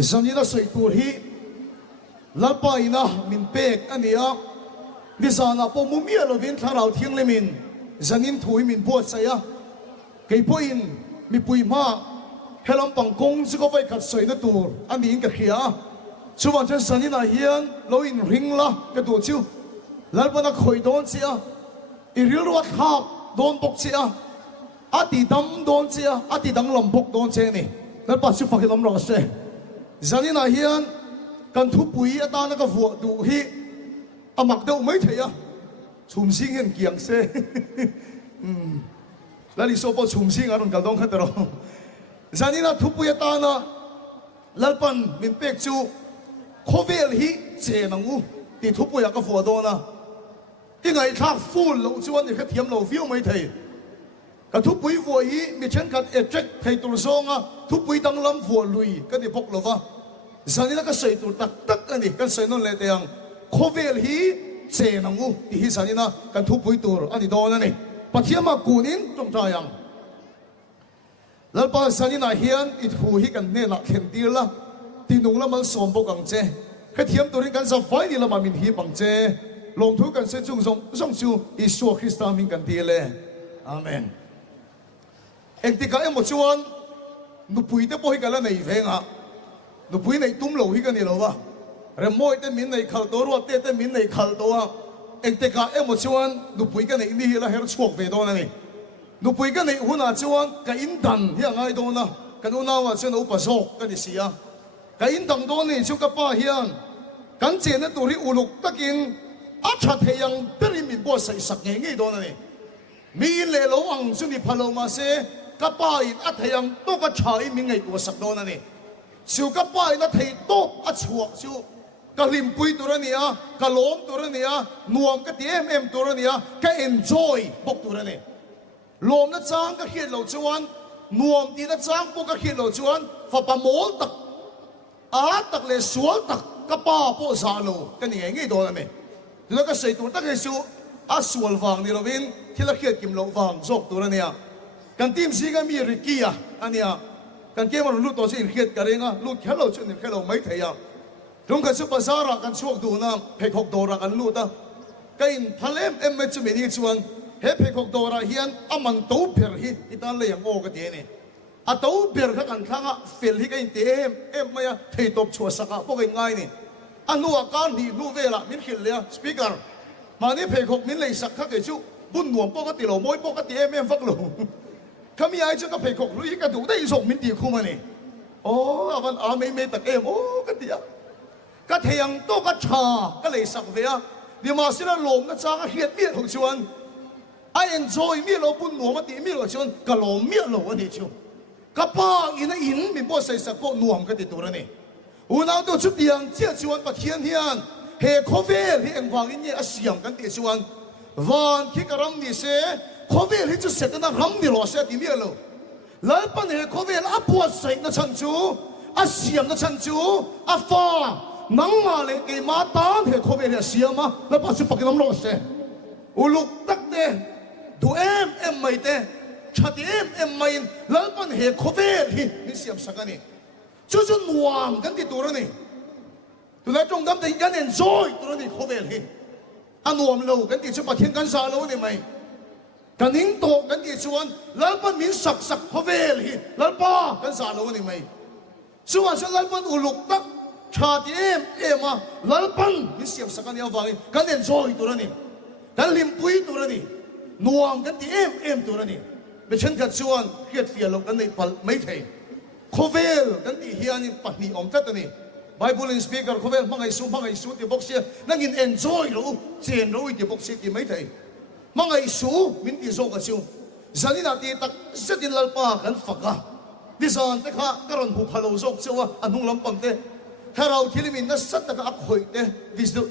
zanina soi tur hi lalpaina min pek ania ni sana po mumia lovin tharau thiang lemin zanin thui min buat saya kei poin mi puima helam pangkong chu ko vai khat soi na tur ani in ka khia chuwan chen zanina hian lo in ring la ka tu chu lalpana khoi don chia iril ruat khak don bok chia ati dam don chia ati dang lam bok don che ni lalpa chu fakhilam ro se zanina hian kan thu pui ata na ka vu du hi amak deuh mai theia chum sing hen kiang se lali so po chum sing aron kal dong khataro zanina thu pui ata na lalpan min pek chu khovel hi che nangu ti thu pui ka vu do na ti ngai thak full lo chuan ni kha thiam lo fiu mai thei ka thu pui vu hi mi chen kat eject thei tur zonga thu pui dang lam vu lui ka ni bok lova zanina ka sei tur tak tak ani kan sei non le teang khovel hi che nangu ti hi zanina kan thu pui tur ani do na ni pathiama kunin tong tayang lalpa zanina hian I thu hi kan ne na khen dir la ti nung lamal som bo kang che kha thiam turin kan sa vai ni lama min hi pang che lom thu kan se chung zong chu Isu Krista min kan ti le amen ektika emo chuan nu pui te po hi kala nei venga nu pui nei tum lo hi kan ni lo wa re moi te min nei khal to ro te min nei khal to wa ektika emo chuan nu pui ka nei ni hi la her chuak ve do na ni nu pui ka nei huna chuan ka in dan hi angai do na kan una wa chuan upa sok kan ni sia ka in dang do ni chu ka pa hian kan che na turi uluk takin a tha theyang peri min bo sai sak nge nge do na ni mi le lo ang chu ni phalo ma se ka pa in a theyang to ka chai mi ngai to sak do na ni chu ka pa in a thei to a chuak chu ka lim pui tur ania ka lom tur ania nuam ka em tur ania ka enjoy bok tur ani lom na chang ka khiat lo chuan nuam ti na chang po ka khiat lo chuan fa pa mol tak a tak le sual tak ka pa po za lo ka ni ngai do na me lo ka sei tur tak he chu a sual wang ni lovin thila khiat kim lo wang jok tur ania kan tim si ga mi rikia ania kan ke mar lu to sin khiat ka renga lu khelo chu ni khelo mai theya lung ka chu pasara kan chuak du na phekok dora kan lu ta kain thalem em me chu me ni chuan he phekok dora hian aman to ber hi itan le yang o ka te ni a to ber kha kan thanga fel hi kain te em maya thei top chua saka po kai ngai ni anu a kan hi nu vela min khil le speaker mani phekok min le sak kha ke chu bun nuam po ka ti lo moi po ka ti em vak lo kami ai chu ka phekok lu hi ka du dei sok min ti khu ma ni o avan a me tak em o ka ti a ka theyang to ka cha ka le sak ve a di ma sina lom na cha ka hiat mi thong chuan I enjoy mi lo bun nuam ti mi lo chuan ka lom mi lo ani chu ka pa ina in mi bo sai sak po nuam ka ti tur ani una to chu tiang chia chuan pathian hian he khovel hi engwang in ye asiam kan ti chuan van khi ka ram ni se khovel hi chu setana ram ni lo se ti mi lo lalpan he khovel a puat sai na chan chu asiam na chan chu a fa nang ma le ke ma tan he khobe le siama la pa su pakinam lo se uluk tak te du em mai te chati em mai lalpan he khobe hi ni siam sakani chu chu nuam kan ti tur ni tu la trong dam te kan enjoy tur ni khobe hi anuam lo kan ti chu pa thien kan sa lo ni mai kan ning to kan ti chuan lalpan min sak khobe hi lalpa kan sa lo ni mai chuan sa lalpan uluk tak chati em a lalpan ni siam sakani awang kan enjoy turani kan limpui turani nuam kan ti em turani be chen ka chuan khiat fial lo kan nei pal mai thei khovel kan ti hianin pahni om tatani bible in speaker khovel mangai su ti boxia nangin enjoy lo chen lo ti boxi ti mai thei mangai su min ti zo ka chu zanina ti tak setin lalpa kan faka disan te kha karon hu phalo zok chuwa anung lampang te tharau thilimin na sat ka akhoi te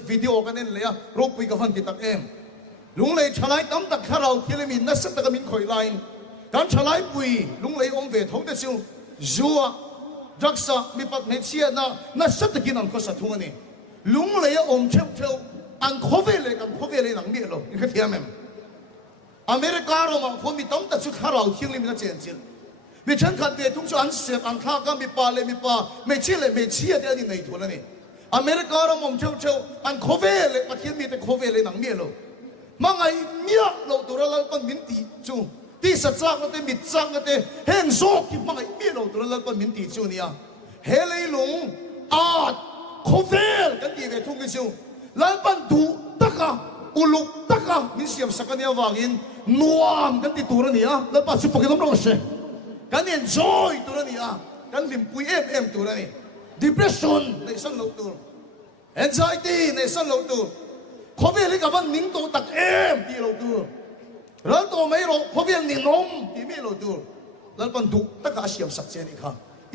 video kan en le ya ropui ka van ti tak em lunglei thalai tam tak tharau thilimin na sat ka min khoi line kan thalai pui lunglei om ve thong te chu zuwa jaksa mi pat me chia na sat ki nan ko sa thungani lunglei om cheu an khove le nang mi lo ni ka thiam em america ro ma khomi tam ta chu tharau thilimin na chen มีฉันขัดเดียทุกส่วนเสียบอังคาก็มีปลาเลยมีปลาไม่เชี่ยเลยไม่เชี่ยเดี๋ยวนี้ในทุนแล้วนี่อเมริกาเรามองเช่าอันโคเวเลยประเทศมีแต่โคเวเลยหนังเมียเรามังไงเมียเราตัวเราเป็นมินตีจูที่สัจจะก็เต็มมิดจังก็เต็มเฮงโซกที่มังไงเมียเราตัวเราเป็นมินตีจูเนี่ยเฮเลยหลงอาดโคเวลกันดีเลยทุกคนจูแล้วเป็นดูตะกะอุลุกตะกะมิเสียมสักเนี่ยว่ากินนัวมกันที่ตัวเนี่ยแล้วปัจจุบันก็ต้องรอเสียกันเอ็นจอยตัวนี้กันลิมปุยตัวนี้ depression ในสั้นเราตัว anxiety ในสั้นเราตัวเขาเป็นอะไรกับวันนิ่งตัวตักที่เราตัวแล้วตัวไม่เราเขาเป็นนิ่งนมที่ไม่เราตัวแล้วมันดุตะกาเสียมสักเจนี่ค่ะ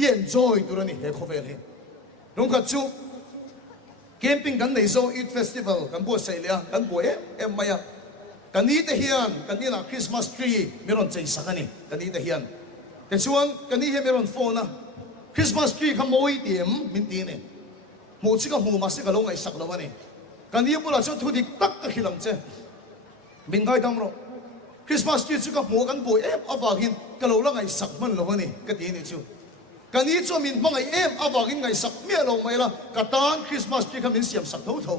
enjoy ตัวนี้เฮ้เขาเป็นอะไรลงกับชูเกมปิ้งกันในโซอีทเฟสติวัลกันบัวเสียกันบัวไม่กันนี้แต่เฮียนกันนี้นะคริสต์มาสทรีมีรอนใจสักนี่กันนี้แต่เฮียนแต่ช่วงกันนี้เฮียมีรอนโฟนนะคริสต์มาสทรีขโมยเดียมมินตีเนี่ยหมูชิกะหมูมาสิกะลงไอ้สักแล้ววะนี่กันนี้บุรุษชนทุดิกตักกะขิลังเจมินไกดำรอคริสต์มาสทรีชิกะหมูกันบัวอาบากินกะลงละไอ้สักมันแล้ววะนี่กันนี้นี่ชูกันนี้ช่วมินมังไอ้อาบากินไอ้สักเมียลงไม่ละกะตานคริสต์มาสทรีขมินเสียมสักเท่า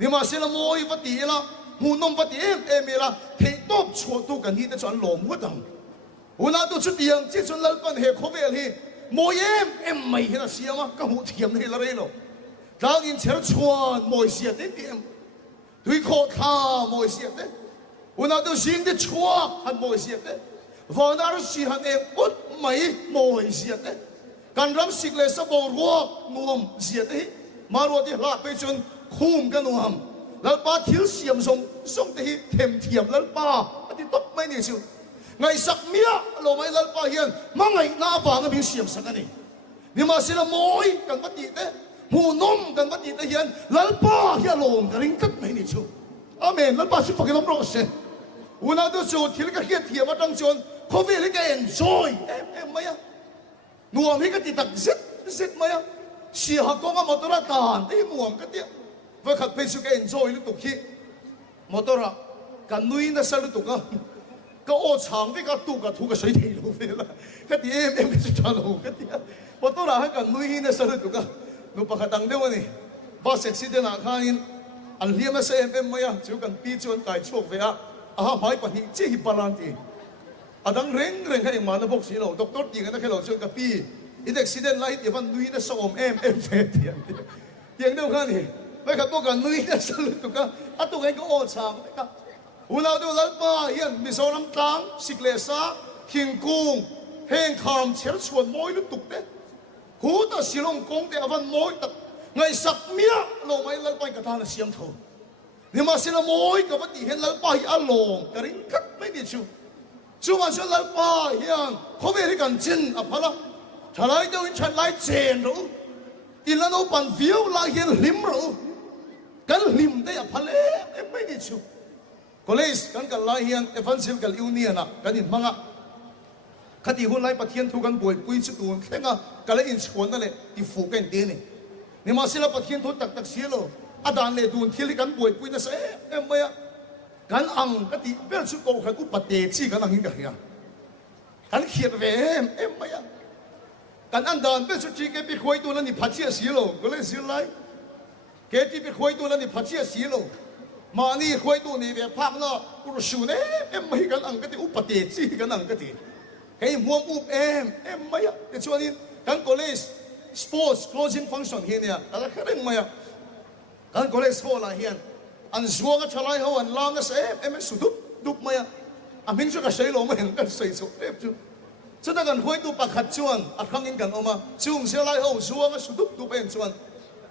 นี่มาเสียละโมยวัดตีละหูนมวัดตีเมละเทตบชัวตัวกันนี้แต่จวนหลงวัดดังหัวหน้าตัวชุดเดียงที่จนเลิกปันเหตุโคเวลฮีโมยไม่เห็นเสียมั้งก็หูเทียมนี่ละเรโลกลางอินเชลชวนโมยเสียเต็มด้วยโคตรโมยเสียเต็มหัวหน้าตัวสิงที่ชัวหันโมยเสียเต็มวันนั้นสิหันอุดไม่โมยเสียเต็มการรับสิกเลสบรัวนวมเสียเต็มมารัวที่ลาไปจนคุ้มกันนวมแล้วป้าทิ้งเสียมส่งที่เต็มเทียมแล้วป้าที่ตบไม่เนี่ยชิวไงสักเมียเราไม่เลิกป้าเฮียนมังไงหน้าบ้านก็มีเสียมสักนี่นี่มาสิละโมยกันวัดดีเต้หูนมกันวัดดีเต้เฮียนแล้วป้าเฮียลงกันริงกัดไม่เนี่ยชิวอาเมนแล้วป้าชิฟังกันร้องเสียหัวหน้าตัวโจที่เล็กเฮียเทียมมาตั้งชนเขาเวลิกเอ็นจอยไม่อะหน่วงให้กันติดตักซิดไม่อะเสียหักก็มอเตอร์การที่หน่วงกันเดียว่าขัดไปสุกเอ็นจอยหรือตุกขี้มอเตอร์กันนุ้ยน่ะสรุปตุกะก็โอช่างที่ก็ตุกะทุกะ水地路ไปละก็ที่ก็จะจ้าลูกก็ที่มอเตอร์ให้กันนุ้ยน่ะสรุปตุกะนุปะขัดตังเดียวนี่บาสเซ็กซี่เดน่าข้านินอันเลี้ยมาเสียไม่อะจู่กันปีจวนไก่โชคไปอะหายปนิเจี๊ยบปารันตีดังเร่งให้มาแล้วพวกสีเราตกต้นยิงกันนะแค่เราจนกับปีอินเด็กซิเดนไลท์เดี๋ยวมันนุ้ยน่ะส่งเฟดเทียนเดียวกันนี่ไม่ขัดพวกกันนุ้ยน่ะสรุปตุกะตุกให้ก็โอช่างนะครับอุณาดูลัลปาเฮียนมิโซน้ำตังสิกเลซ่าคิงกุ้งเฮงคามเชลชวนมอยลุตุกเด้หูตาสิลงกงเดอวันมอยตักไงสักเมียลงไม่ลัลปากระทานเสียงเถอะนี่มาสิละมอยกับวันที่เห็นลัลปาอัลลงกระริงกัดไม่ดีชูมาชลัลปาเฮียนเขาไม่ได้กันจินอภัละชะไลเดียวฉันไล่เจนรู้อีลันเอาปันวิวลายเห็นลิมรู้กันลิมได้อภัละไม่ดีชูCollege kan kalahian evangelist kal union na kanin mga kati hulay pathian thukan boy pui chu tun thenga kala in chhon na le ti fu ken te ni ni ma sila pathian thu tak tak sielo adan le dun thili kan boy pui na sa maya kan ang kati ber chu ko khat upate chi kan angin ka hiya kan khiat ve maya kan andan ber chu chi ke bi khoi tu na ni phachi sielo college silai ke ti bi khoi tu na ni phachi sieloมานี่คุยตัวนี้แบบพักเนาะกูรู้สูเนี่ยไม่กันอังกติอุปเทศกันอังกติให้หัวอุบไม่อะแต่ช่วงนี้กันคอลเลจสปอร์ตคลอซิ่งฟังก์ชันเฮียเนี่ยแต่ละครั้งไม่อะกันคอลเลจโฮลาเฮียนอันชัวก็ชลายเขาอันลามนะไม่สุดดุไม่อะมิงชัวก็ใช้ลมไม่เห็นกันใส่สุดจุดฉะนั้นกันคุยตัวปากขัดชวนอัดครั้งนี้กันออกมาช่วงเสียลายเขาชัวก็สุดดุเป็นชวน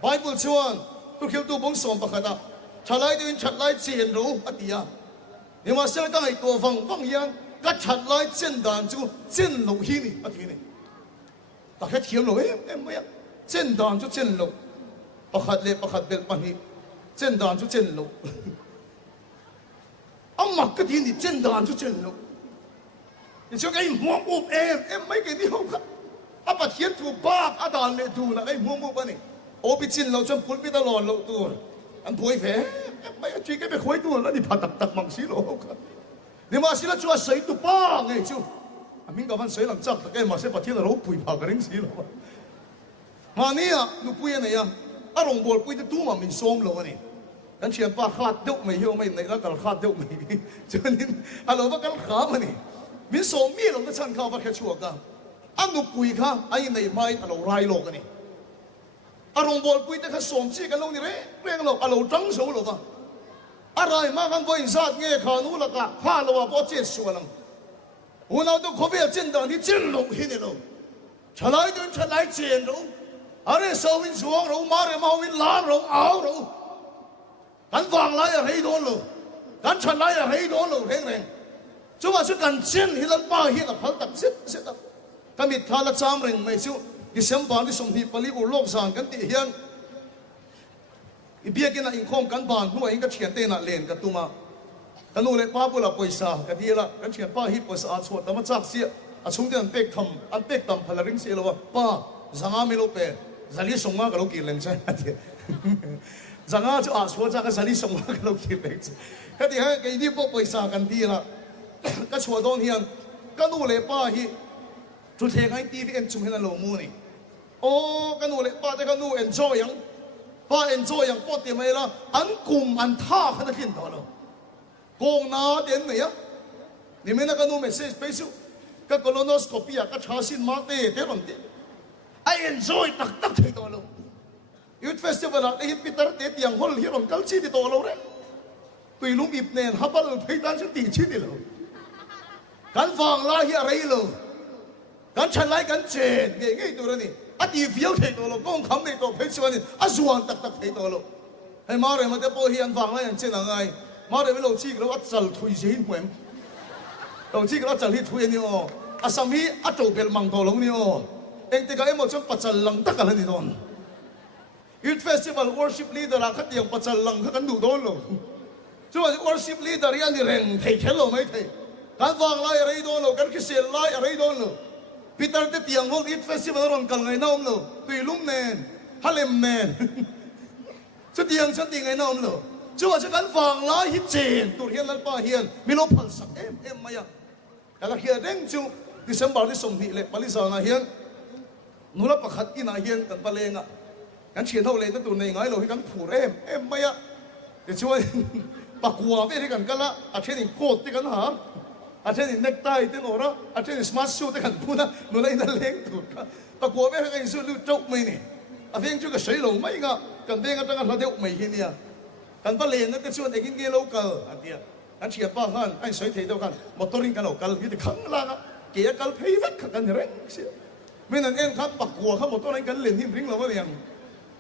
ไบเบิลชวนตัวเขียวตัวบงสมปากขัดชะไลเดินชัดไลเจียนรู้อดียนี่มาเสียตั้งไอตัวฟังยังก็ชัดไลเจียนด่านจูเจียนหลุฮีนี่อดีนี่แต่แค่เทียมหลุไม่อะเจียนด่านจูเจียนหลุประคัดเด็ดปนีเจียนด่านจูเจียนหลุอัมมักก็ทีนี่เจียนด่านจูเจียนหลุนี่ช่วยไอ้หัวอุบไม่กี่นี่เขาครับอัปเทียนถูกบ้าอาดานเลยดูนะไอ้หัวมุบนี่โอปิจินเราจนปุ่นไปตลอดเราตัวอันป่วยแผลไม่จริงก็ไปคุยตัวแล้วนี่ผ่าตักมังสีโลกนี่มาสิละชัวใส่ตัวป้าไงชู mình có văn sấy làm chắc cái mà sẽ bắt thiên là lỗ bùi vào cái đánh xí rồi mà nia nó bùi này à rồng bồn bùi tu mà mình xôm rồi này anh chuyện ba khát đậu mày hiểu mày này nó cần khát đậu mày cho nên à lâu bắt cần khá mà này mình xôm mi lòng nó chân khao bắt cái chuột cả anh nó bùi khá anh này mai à lâu rai lộc này à rồng bồn bùi cái xôm chi cái lâu này đấy quen lộc à lâu trắng số lộc à rai mà con voi sát nghe khá nu là cả khá lâu à bỏ chết xuống lắm hôm nào tôi có việc trên đó thì trên lộc hi này đâu trở lại chuyện đâu ở đây sâu bên xuống rồi mà rồi mau bên lá rồi áo rồi cắn vàng lại là thấy đốn rồi cắn chân lại là thấy đốn rồi thế này chú bảo chú cần chiến thì lần ba hiện là phật tập xếp tập cái mít thà là chăm rồi mấy chú cái xem bàn cái sông thì bali u lộc sang cái tỷ hiền cái bia cái này in không cắn bàn nuôi cái chuyện tên là liền cái tuma cái nuôi lại ba bữa là paysa cái gì là cái chuyện ba hit paysa ăn suốt tao mà chắc xia à chúng ta ăn bếc thầm phải là ring xia rồi ba zanga mi lô pe zali songa cái lô kia lên chơi zanga cho suốt ra cái zali songa cái lô kia lên cái gì cái đi bộ paysa cái gì là cái suốt đó hiền cái nuôi lại ba hit chú thấy cái TV em chung hiện là lô mu này ô cái nuôi lại ba cái nuôi enjoy yang ba enjoy yang bỏ tiền mấy là ăn cùng ăn tha cái gì đó rồi cùng na đến này á你们那个 no message special 个 colonoscopy 啊个查询马的这种的 I enjoy 特睇到咯 youth festival 啊你 Peter 的tiếng hol 呢種搞起的多咯咧對路入呢哈巴睇單出地起的咯กันฟัง啦เฮียอะไร咯กันฉันไล่กันเจนเงี้ยตัวนี้อ่ะดีฟิว睇到咯ก้องคำในตัวเพชรวันนี้อ่ะส่วนตัก睇到咯ให้มาเลยมาจะโปรเฮียนฟังแล้วอย่างเช่นอะไรมาเลยไม่ลงชีกแล้วว่าจัลทุยเสียงเหมือนลงชีกแล้วจัลที่ทุยนี่อ๋ออาสามีอาโจเป็นมังโตลงนี่อ๋อเองแต่ก็เอ็มบอกจะปัจจัลลังตักกันนี่โดนยูทเฟสติวัลวอร์ชิปลีดเดอร์ขัดยังปัจจัลลังกันดูโดนเลยช่วงวอร์ชิปลีดเดอร์ยันนี่เร่งเทเชลลงไม่เทการฟังไล่อะไรโดนเลยการคิดเสียไล่อะไรโดนเลยพีเตอร์เตียงวอลยูทเฟสติวัลรอนกันไงน้องเลยตุยลุ่มเนนฮัลเลมเนนจะเตียงฉันเตียงไงน้องเลยช่วยจะกันฟังไล่ฮิตเจนตัวเฮียนนั่นป้าเฮียนมีโลพันสักเอ็มมายังแต่ละเฮียนเร่งจู่ดิฉันบอกที่สมหิเลยปริศนาเฮียนนูรับประคัดกินอาเฮียนกันปะเลงอ่ะกันเชียนเท่าเลยนั่นตัวในไงเราให้กันผูเอ็มมายังเดี๋ยวช่วยปากกัวไม่ได้กันกันละอาเช่นนี่โกดที่กันหาอาเช่นนี่เน็กไทที่โนระอาเช่นนี่สมาร์ทชูที่กันพูดนะนูเลยนั่นเลี้ยงถูกปากกัวไม่ให้กันสู้ดูจุกไม่นี่อาเพียงจู่กับ水龍ไม่งะกันเด้งกันตั้งกันเราเดี๋ยวไม่เห็นเนี่ยกันปะเลงนั่นก็ชวนไอ้กินเกลูกกันอันเดียกันเชียร์ป้ากันไอ้สวยเที่ยวกันมอเตอร์ลิงกันเรากันยี่ติขังล่างอ่ะเกี่ยกันเพย์วัดกันเร่งเสียไม่นั่นเองครับปักกัวครับมอเตอร์ลิงกันเล่นหิมริงเราไม่เลี้ยง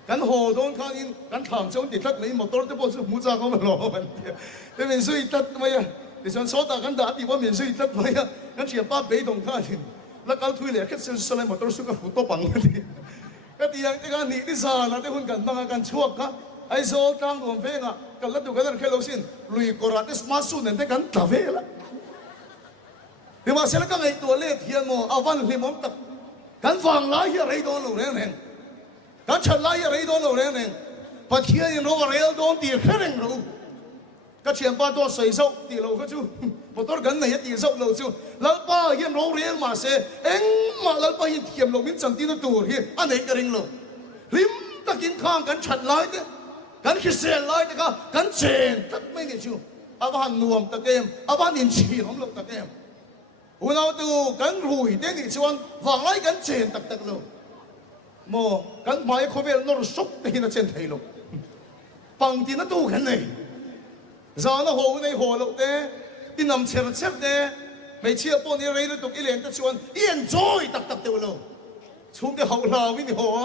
กันโหโดนข้าอินกันถามเจ้าติดทักเลยมอเตอร์จะบอกสุมุจ้าเขาไม่รอมันเดียแต่เป็นสุยตัดไหมอ่ะดิฉันสอนตากันด่าที่ว่าเป็นสุยตัดไหมอ่ะกันเชียร์ป้าเบย์ตรงข้าอินแล้วกันทุยเลยแค่เซลล์สไลมอเตอร์สุกหูโตปังกันดีก็ที่ยังที่กันหนีที่ซานะที่คนกันตั้งกันชั่วก็ไอ้โซ่ตั้งของเพลงอ่ะกันแล้วดูกันนั่นแค่เราสิ้นลุยกราติสมาสูนั่นแต่กันตาเวละเดี๋ยวมาเสร็จแล้วก็ไอ้ตัวเล็กเทียนโมเอาวันที่มันตักกันฟังไล่อะไรโดนเราเร่งกันฉันไล่อะไรโดนเราเร่งปัจเจียนเราเรียลโดนตีแค่เร่งเราก็เชียนป้าตัวใส่โซ่ตีเราก็ชูพอตัวกันไหนตีโซ่เราชูแล้วป้าเห็นเราเรียลมาเสเอ็งมาแล้วป้าเห็นเทียมเรามิ้นจังตีตัวเฮียอันไหนก็เร่งเราลิ้มตะกินข้างกันฉันไล่เนี่ยกันคิดเสียไล่แต่ก็กันเจนทักไม่ได้ชูอาบ้านนวมตะเกมอาบ้านอินชีของเราตะเกมวันเอาดูกันรวยเด็กชวนฟังไล่กันเจนตักเราโมกันหมายความว่านรสุกที่นั่นเจนไทยเราปังที่นั่นดูกันเลยจานหัวในหัวเราเด้ที่นำเชื่อเชื่อเด้ไม่เชื่อปนอะไรเลยตุกอีเลนตะชวนเอียนจอยตักเดียวเราชุบเดียวเราวินิหัว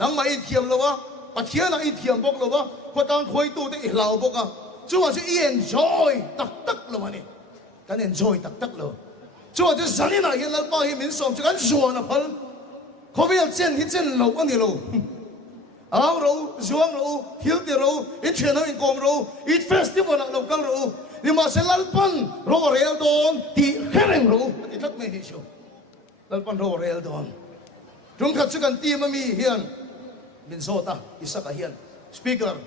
นังมาอีเทียมเราวะปัจเจียนอีเทียมบอกเราวะพอตั้งคุยตู้ได้เราบอกอ่ะจู่ว่าจะเอียนจอยตักเราวะนี่กันเอียนจอยตักเราจู่ว่าจะสันนิษฐานเห็นแล้วป้าเห็นมินสมจะกันชวนนะพันเขาไม่อยากเจนที่เจนเราอันนี้เราเอาเราจวงเราฮิลต์เราอินเชนเราอินกอมเราอินเฟสติวัลเรากันเรานี่มาเซลล์ปันโรเรลดอนที่เฮริงเราที่ทักไม่เห็นชัวลัลปันโรเรลดอนตรงขัดสกันตีมันมีเฮียนมินโซตาอิสักเฮียนสปีกเกอร์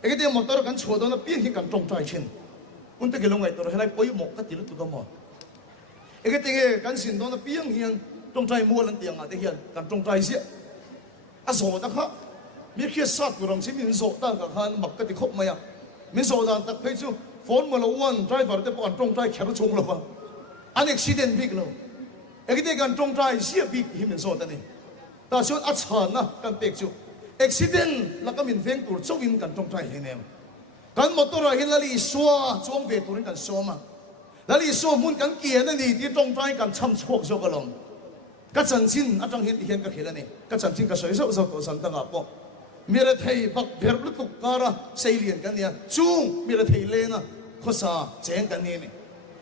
เอกเดียมอเตอร์กันชัวดอนปีนที่กันตรงใจเช่นอุนตะกิลงไงตัวเราให้ไล่ปอยหมกก็ติดลุตุกมอ เอกติกันสินตอนนั้นเปียงเฮียงตรงใจมัวลันเตียงอ่ะที่เฮียนกันตรงใจเสียอาโซนะครับมีแค่สัตว์รำชิมินโซตั้งกับขันมักกะติคบมาอย่างมินโซดันตักเพจูฝนมาละวันไดรเวอร์เตปอนตรงใจแขนชงละวะอันเอ็กซิเดนต์บิ๊กเลยเอกติกันตรงใจเสียบิ๊กฮิมินโซตันนี่แต่ส่วนอัศานะกันเปกจูเอ็กซิเดนต์แล้วก็มินเฟงตัวเจ้าวินกันตรงใจเห็นเองกันหมดตัวเราเห็นละลีสัวจงเวตัวนี้กันสัวมาละลีสัวมุนกันเกียร์นั่นนี่ที่ตรงใจกันช้ำโชคโชคกระลงก็จันทินอาจารย์เห็นที่เห็นก็เห็นแล้วนี่ก็จันทินก็สวยสดสดตัวสันตั้งอ่ะปอมีอะไรไทยบักเบิร์ดตุกการะเสียเลียนกันเนี่ยจุงมีอะไรไทยเลนะข้อสาเจงกันนี่นี่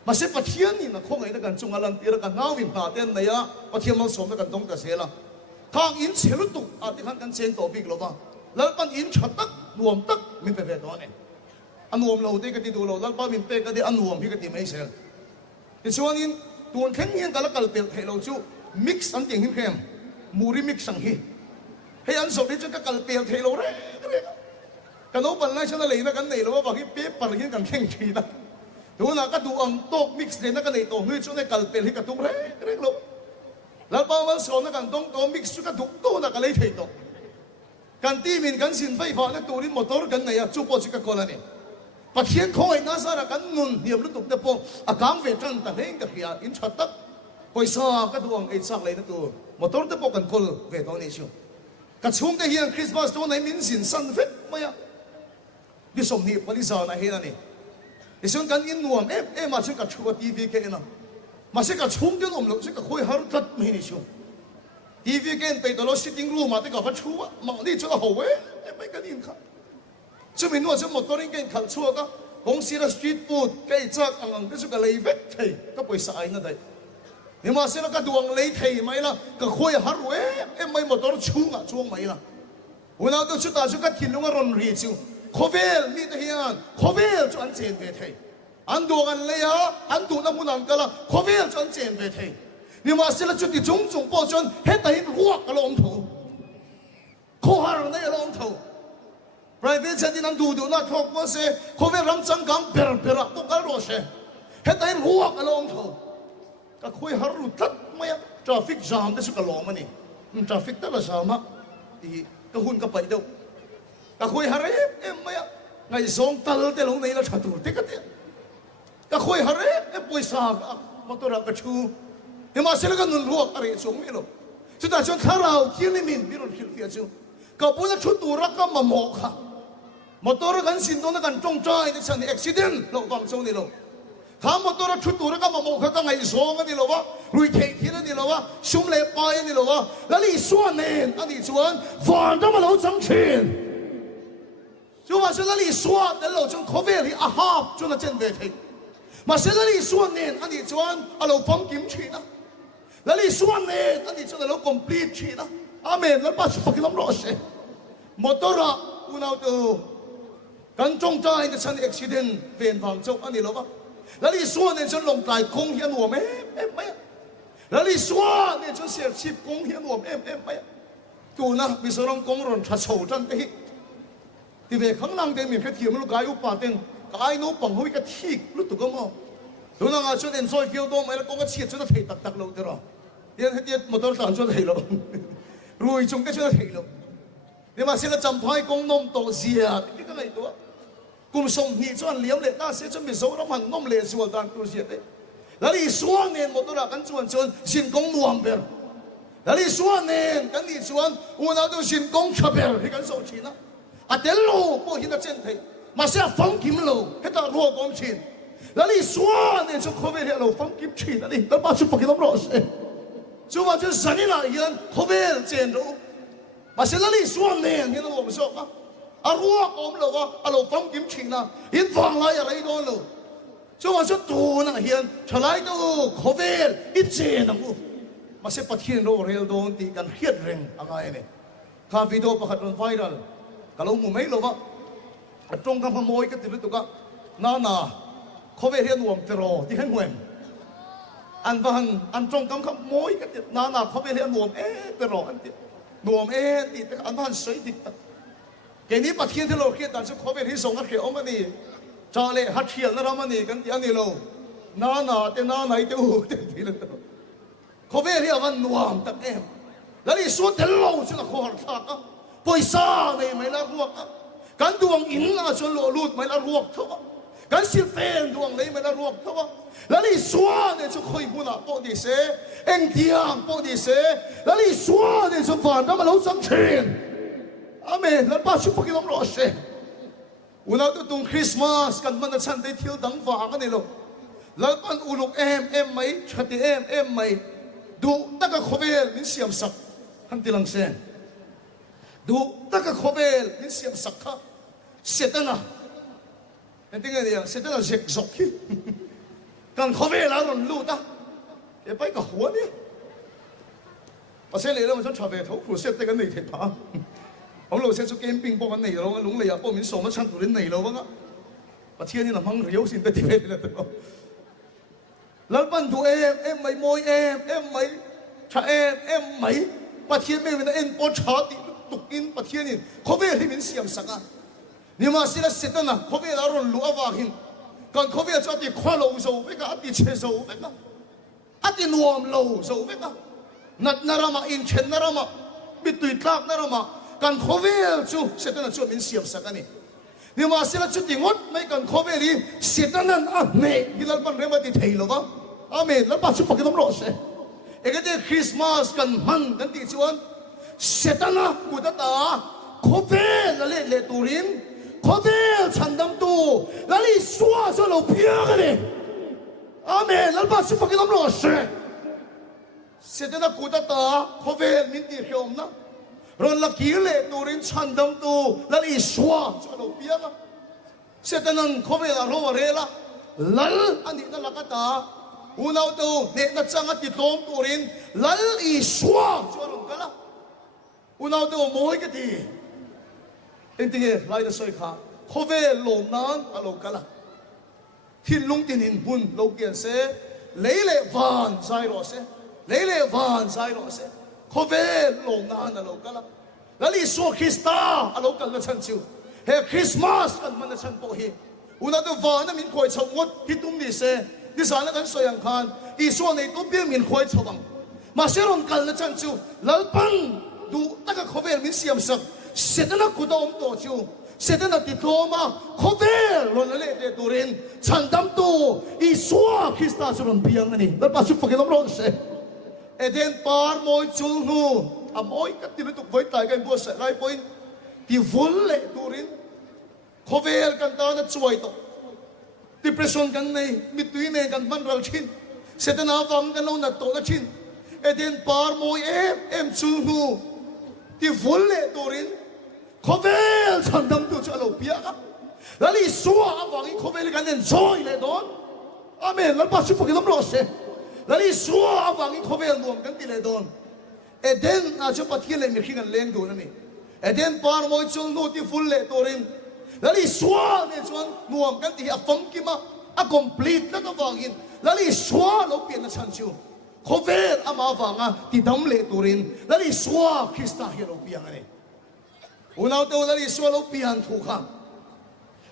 มาเสพปะเทียนนี่นะคงไอ้นั่นกันจุงอลันตีระกันน้าวิมพาเต้นเนี่ยปะเทียนมันสมกันตรงกับเสียละทางอินเสียลุตุกอาทิตย์กันเซนตัวบิ๊กหรอวะแล้วปันอินชัดตักรวมตักมีเป็นแบบนั้นอันรวมเราได้กันที่ดูเราแล้วป้ามินเป้ก็ได้อันรวมพี่ก็ตีไม่เสียแต่ส่วนนี้ตัวแข็งเงี้ยกันแล้วกันเปลี่ยนให้เราจู่มิกซ์อันเตียงหิมเข้มมูริมิกซ์สังฮีให้อันสดที่จะกันเปลี่ยนให้เราเร่กันโน้ปันไล่ฉันอะไรนะกันไหนเราว่าบางทีเป๊ะปันหินกันแข็งทีนะดูนะก็ดูอันโต๊ะมิกซ์เนี่ยนะกันไหนโต๊ะเฮ้ยช่วงนี้กันเปลี่ยนให้กันตุ้งเร่เราแล้วป้าวันสอนนะกันต้องโต๊ะมิกซ์ก็ถูกโต๊ะนะกันเลยทีโต๊ะกันตีมินกันสินไฟฟ้าเนี่ยตัวนี้มอเตอร์กันไหนอะจูบอจิกกอลนี่ปะเทียนคอยน่าสาระกันนุนเดียบลุตุกเดปอากางเวทันตะเฮงกับเฮียอินชัดตักปอยซากระดวงไอ้สักเลยนะตัวมอเตอร์เดปกันคอลเวทอนนี่ชิวกัดช่วงที่เฮียคริสต์มาสตัวไหนมินสินสันเฟตมาอะดิสมนี่ปริซานะเฮียนี่ดิส่วนกันอินนวมมาช่วยกับชัวทีวีเกนนะมาช่วยกับช่วงที่นมเราช่วยกับคอยฮารุตัดไม่นี่ชิวทีวีเกนไปตลอดซิตติ้งรูมมาที่กับพัชชัวมานี่ช่วยกับหัวไม่กันอินค่ะจะมีนวดจะหมดตัวนี้กันขัดชัวก็ของซีราสตรีทฟู้ดใกล้จากอังก็จะกับเลยเวทไทยก็ไปสายนั่นได้เนี่ยมาเสียแล้วก็ดวงเลยไทยไหมล่ะก็คุยหารู้ไม่หมดตัวช่วงช่วงไหมล่ะวันนั้นตัวชุดตาชุดก็ทิ้งลงมารอนรีชิวโคเวลมีแต่เฮียนโคเวลจะอันเจนเวทไทยอันดวงอันเลยฮะอันดูน้ำมันกันละโคเวลจะอันเจนเวทไทยเนี่ยมาเสียแล้วจุดที่จงป้อจนเฮ็ดแต่เห็นหัวกระลองถูโคหารังได้กระลองถูprivate ฉันที่นั่งดูนะทอกว่าเสเขาเวรำจังกังเปรอะตุกันรอเสเฮ็ดให้หัวกระลองเขาก็คุยหารุตัดไม่ทราฟิกจามได้สุกลองมันนี่ทราฟิกแต่ละจามะที่ก็หุ่นก็ไปเดียวก็คุยหาเร็วไม่ไงสองตัลเตลงในละชัดรูติกเตก็คุยหาเร็วป่วยสากมาตัวรักชูเดี๋ยวมาเสร็จแล้วก็นุนรัวอะไรส่งไม่รู้สุดท้ายจนข้าเราเที่ยงมินไม่รู้เที่ยงจูก็พูดชุดตัวรักก็มาหมอกค่ะมอเตอร์กันสินตรงนั้นกันจงใจในชั้นอุบิเหตุเราฟังโซนี่เราถ้ามอเตอร์ชุดตัวรักก็มาหมอกเขาตั้งไงโซ่กันนี่เราวะรุยเทที่นั่นนี่เราวะชุ่มเล็บไปนี่เราวะแล้วนี่ส่วนเนี่ยอันนี้ส่วนฝันต้องมาเราจังเชน就话是那里说的老种口味里啊哈就那真的听嘛是那里说呢อันนี้ส่วน啊เราฟังกิมชีนะแล้วนี่ส่วนเนี่ยอันนี้ส่วนเรา complete ชีนะอาเมนแล้วป้าสุภกิลำรอเสมอเตอร์อุณเอาตัวกันจงใจในชั้นอุบิเหตุเวียนฟังเจ้าอันนี้หรอวะแล้วนี่ส่วนเนี่ยฉันลงใจคงเหียนหัวไม่แล้วนี่ส่วนเนี่ยฉันเสียชีพคงเหียนหัวไม่ตัวนะมีสรงกงรอนทัชโฉจันเตะที่เวข้างล่างเต็มมีแค่เทียมลูกกายอุปาเต็งกายโน้ปังเขาวิกทีกรู้ตัวก็มั้งตัวนั้นช่วยเอ็นซอยฟิลโดไม่แล้วก็ก็เชียร์ช่วยเทตักเราเถอะเดี๋ยวมอเตอร์ต่างช่วยเทเรารวยจงก็ช่วยเทเราเนี่ยมาเสียจำพายกงนมโตเสียนี่ก็ไงตัวกุมสมนี่ชวนเลี้ยงเลยน่าเสียจนมีโซ่แล้วมันนมเลยส่วนต่างตัวเสียเลยแล้วอีส่วนเนี่ยมอเตอร์กันชวนสินกงนวมเบลแล้วอีส่วนเนี่ยกันอีส่วนวันนั้นตัวสินกงขับเบลให้กันโซ่ชินะอาเดลโลพวกที่นั่นเช่นเทมาเสียฟังกิมโลให้ตารัวกอมชินแล้วอีส่วนเนี่ยจะเขาไปเรียกเราฟังกิมชินอันนี้แล้วมาชุบฟังกิมรอเส就话就神的那一人，后边见着，嘛现在你说呢？你那我们说嘛，如果我们那个老放金钱啦，人放来也来多了，就话说多那人出来都后边一见那个，嘛是不天罗热多的กันเฮียดเร่งอะไรเนี่ยข้าวิดีโอประกาศไฟรัลก็เราไม่รู้ว่าตรงกับขโมยก็ติดตัวก็น่าเขาไปเรียนรวมเตโรที่ให้หวยอันวันอันตรงกับขโมยก็ติดน่าเขาไปเรียนรวมเตโรอันติดรวมติดอันวันสวยติดแกนี้ประเทศที่เราเขียนแต่เขาไปที่ส่งกันเขียวมันนี่จอเลยฮัทเขียนแล้วมันนี่กันอันนี้เรา นาแต่นาไหนเดี๋ยวเดี๋ยวทีละตัวเขาเวรียวันนวมตักเอ็มแล้วนี่ส่วนเทลโลจะละขอร์ทักปอยซาในไม่ละรวกกันดวงอินอาชนโลลูดไม่ละรวกเท่ากันสิเฟนดวงในไม่ละรวกเท่าแล้วนี่ส่วนเนี่ยจะคอยบุญปอดีเสเอ็งเทียงปอดีเสแล้วนี่ส่วนเนี่ยจะฝันแล้วมาเราสังเกตอเมนแล้วป้าชุบพวกเรารอเสอุณาตัวตรงคริสต์มาสกันมันจะฉันได้เที่ยวดังฟ้ากันนี่ลูกแล้วมันอุลุกเอ็มไหมชัดเอ็มไหมดูตั้งแต่ขบเวลมินเสียมสักฮันติลังเซนดูตั้งแต่ขบเวลมินเสียมสักค่ะเสร็จนะเห็นที่ไงเนี่ยเสร็จแล้วเช็คสกีกันขบเวลแล้วมันรู้ตาเดี๋ยวไปกับหัวเนี่ยพอเสร็จแล้วมันจะชอบไปทุกผู้เสร็จแต่กันหนีเถิดพ้าเอาเราเสร็จสุกี้ปิ้งปองกันหนีเราลุงเลยอ่ะพวกมินส่งมาชั้นตัวเล่นหนีเราบ้างอ่ะประเทศนี้น่ะมั่งเรียวสินแต่ที่เป็นเลยตัวแล้วปันถูเอ็มไม่มวยเอ็มไม่ชาเอ็มไม่ประเทศไม่เป็นเอ็นปอชาติตุกินประเทศนี้เขาเวที่มินเสียมสักอ่ะนี่มาสิละเสร็จนะเขาเวลาเราลุ้อวาหินก่อนเขาเวจะติดข้อเราโซ่ไปก็ติดเชโซ่ไปก็ติดนวมเราโซ่ไปก็นัดนารามาอินเชนนารามาบิดตุยตากนารามากันเขาเวจูเสร็จนะจูมินเสียมสักอันนี้นี่มาสิละจุดที่งดไม่กันเขาเวลีเสร็จนั้นอ่ะเนี่ยกินแล้วมันเรื่องมาติดเทยหรอวะอาเมนแล้วป้าชุบฟังกันต้องรอเสียเอกเดคริสต์มาสกันมันกันติดชวนเสร็จนะกูตาเขาเวลเล่ตูรินเขาเวลฉันดำตูแล้วนี่สัวจะเราเพียกันเลยอาเมนแล้วป้าชุบฟังกันต้องรอเสียเสร็จนะกูตาเขาเวลมินติเขียวนะรอนลักกี้เล่ตูรินฉันดำตูแล้วนี่สัวจะเราเพียกันเสร็จนั้นเขาเวลเราเรล่ะลัลอันนี้นั่นละก็ตาอุณาตัวเนี่ยนัดจังติดล้อมตัวรินลัลอีสวาจวนกันละอุณาตัวมวยกันดีเอ็นที่ไล่จะสวยขาเขาเวลงนานอะโลกันละที่ลุงตินินบุญโลเกียนเสเล่วานใจรอเสเล่วานใจรอเสเขาเวลงนานอะโลกันละแล้วอีสวาคริสตาอะโลกันละฉันชิวเฮคริสต์มาสกันมันฉันโปฮีอุณาตัววานนั้นมีคอยชงวดพิทุมดิเสดิสานกันสวยงามอีส่วนในตัวเบี้ยมินคอยชวังมาเสรอนกันละจันจูลัลปังดูตั้งแต่เขาเวลมินเสียมสักเสร็จแล้วกูต้องตัวจูเสร็จแล้วติดตัวมาเขาเวลลนเล่เดตูรินฉันดำตัวอีส่วนคริสต์มาสรอนเบียงนี่แล้วป้าชุบฟังกันต้องร้องเสเอเดนปาร์มอยจูนูอ่ะมอยกันที่เราต้องไว้ตายกันบัวเสร็จไรปอยที่วุ่นเล่ตูรินเขาเวลกันตาหน้าช่วยตัวdepression kan nei mitui ne kan man ral chin setana wang kan lo na to na chin eden par mo em chu nu ti volle torin khovel chandam tu chalo pia lali suwa awang khovel kan enjoy le don amen lal pa chu pagi lam lo se lali suwa awang khovel nuam kan ti le don eden a chu pathia le mi khingan leng do na ni eden par mo chu nu ti volle torin lali swa ne chuan nuam kan ti a fam ki ma a complete na to wangin lali swa lo pian na chan chu khovel ama wanga ti dam le turin lali swa krista hi lo pian ani unaw to lali swa lo pian thu kha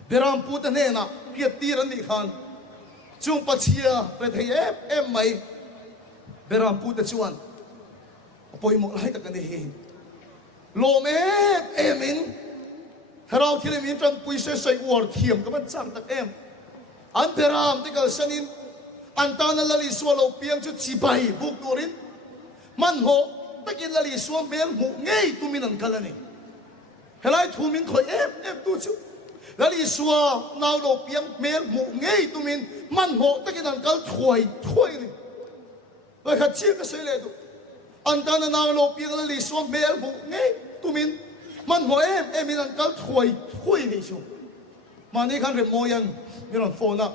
beram put ne na kiat ti ran ni khan chung pachia pe thei em mai beram put chuan apoi mo lai ta kan hi lo me eminเราที่มีจังปุยเสใส่อวดเทียมก็มันจังตักเอ็มอันเดรามที่เกิดสนินอันตานัลลิสวาโลเปียงจุดจีบายบุกโดรินมันโหตะกินลลิสวาเบลหมูเงยตุมินันกันละนี่เฮลัยทูมินคอยเอ็มตูจูลลิสวานาวโลเปียงเมลหมูเงยตุมินมันโหตะกินนันกันถวยนี่เฮ้ยขัดเชี่ยก็เสียเลยดูอันตานาวโลเปียงลลิสวาเมลหมูเงยตุมินมันหัวมีนันกัลถวยนี่ชูมานี่ขันเรียมโมยันมีรอนโฟนะ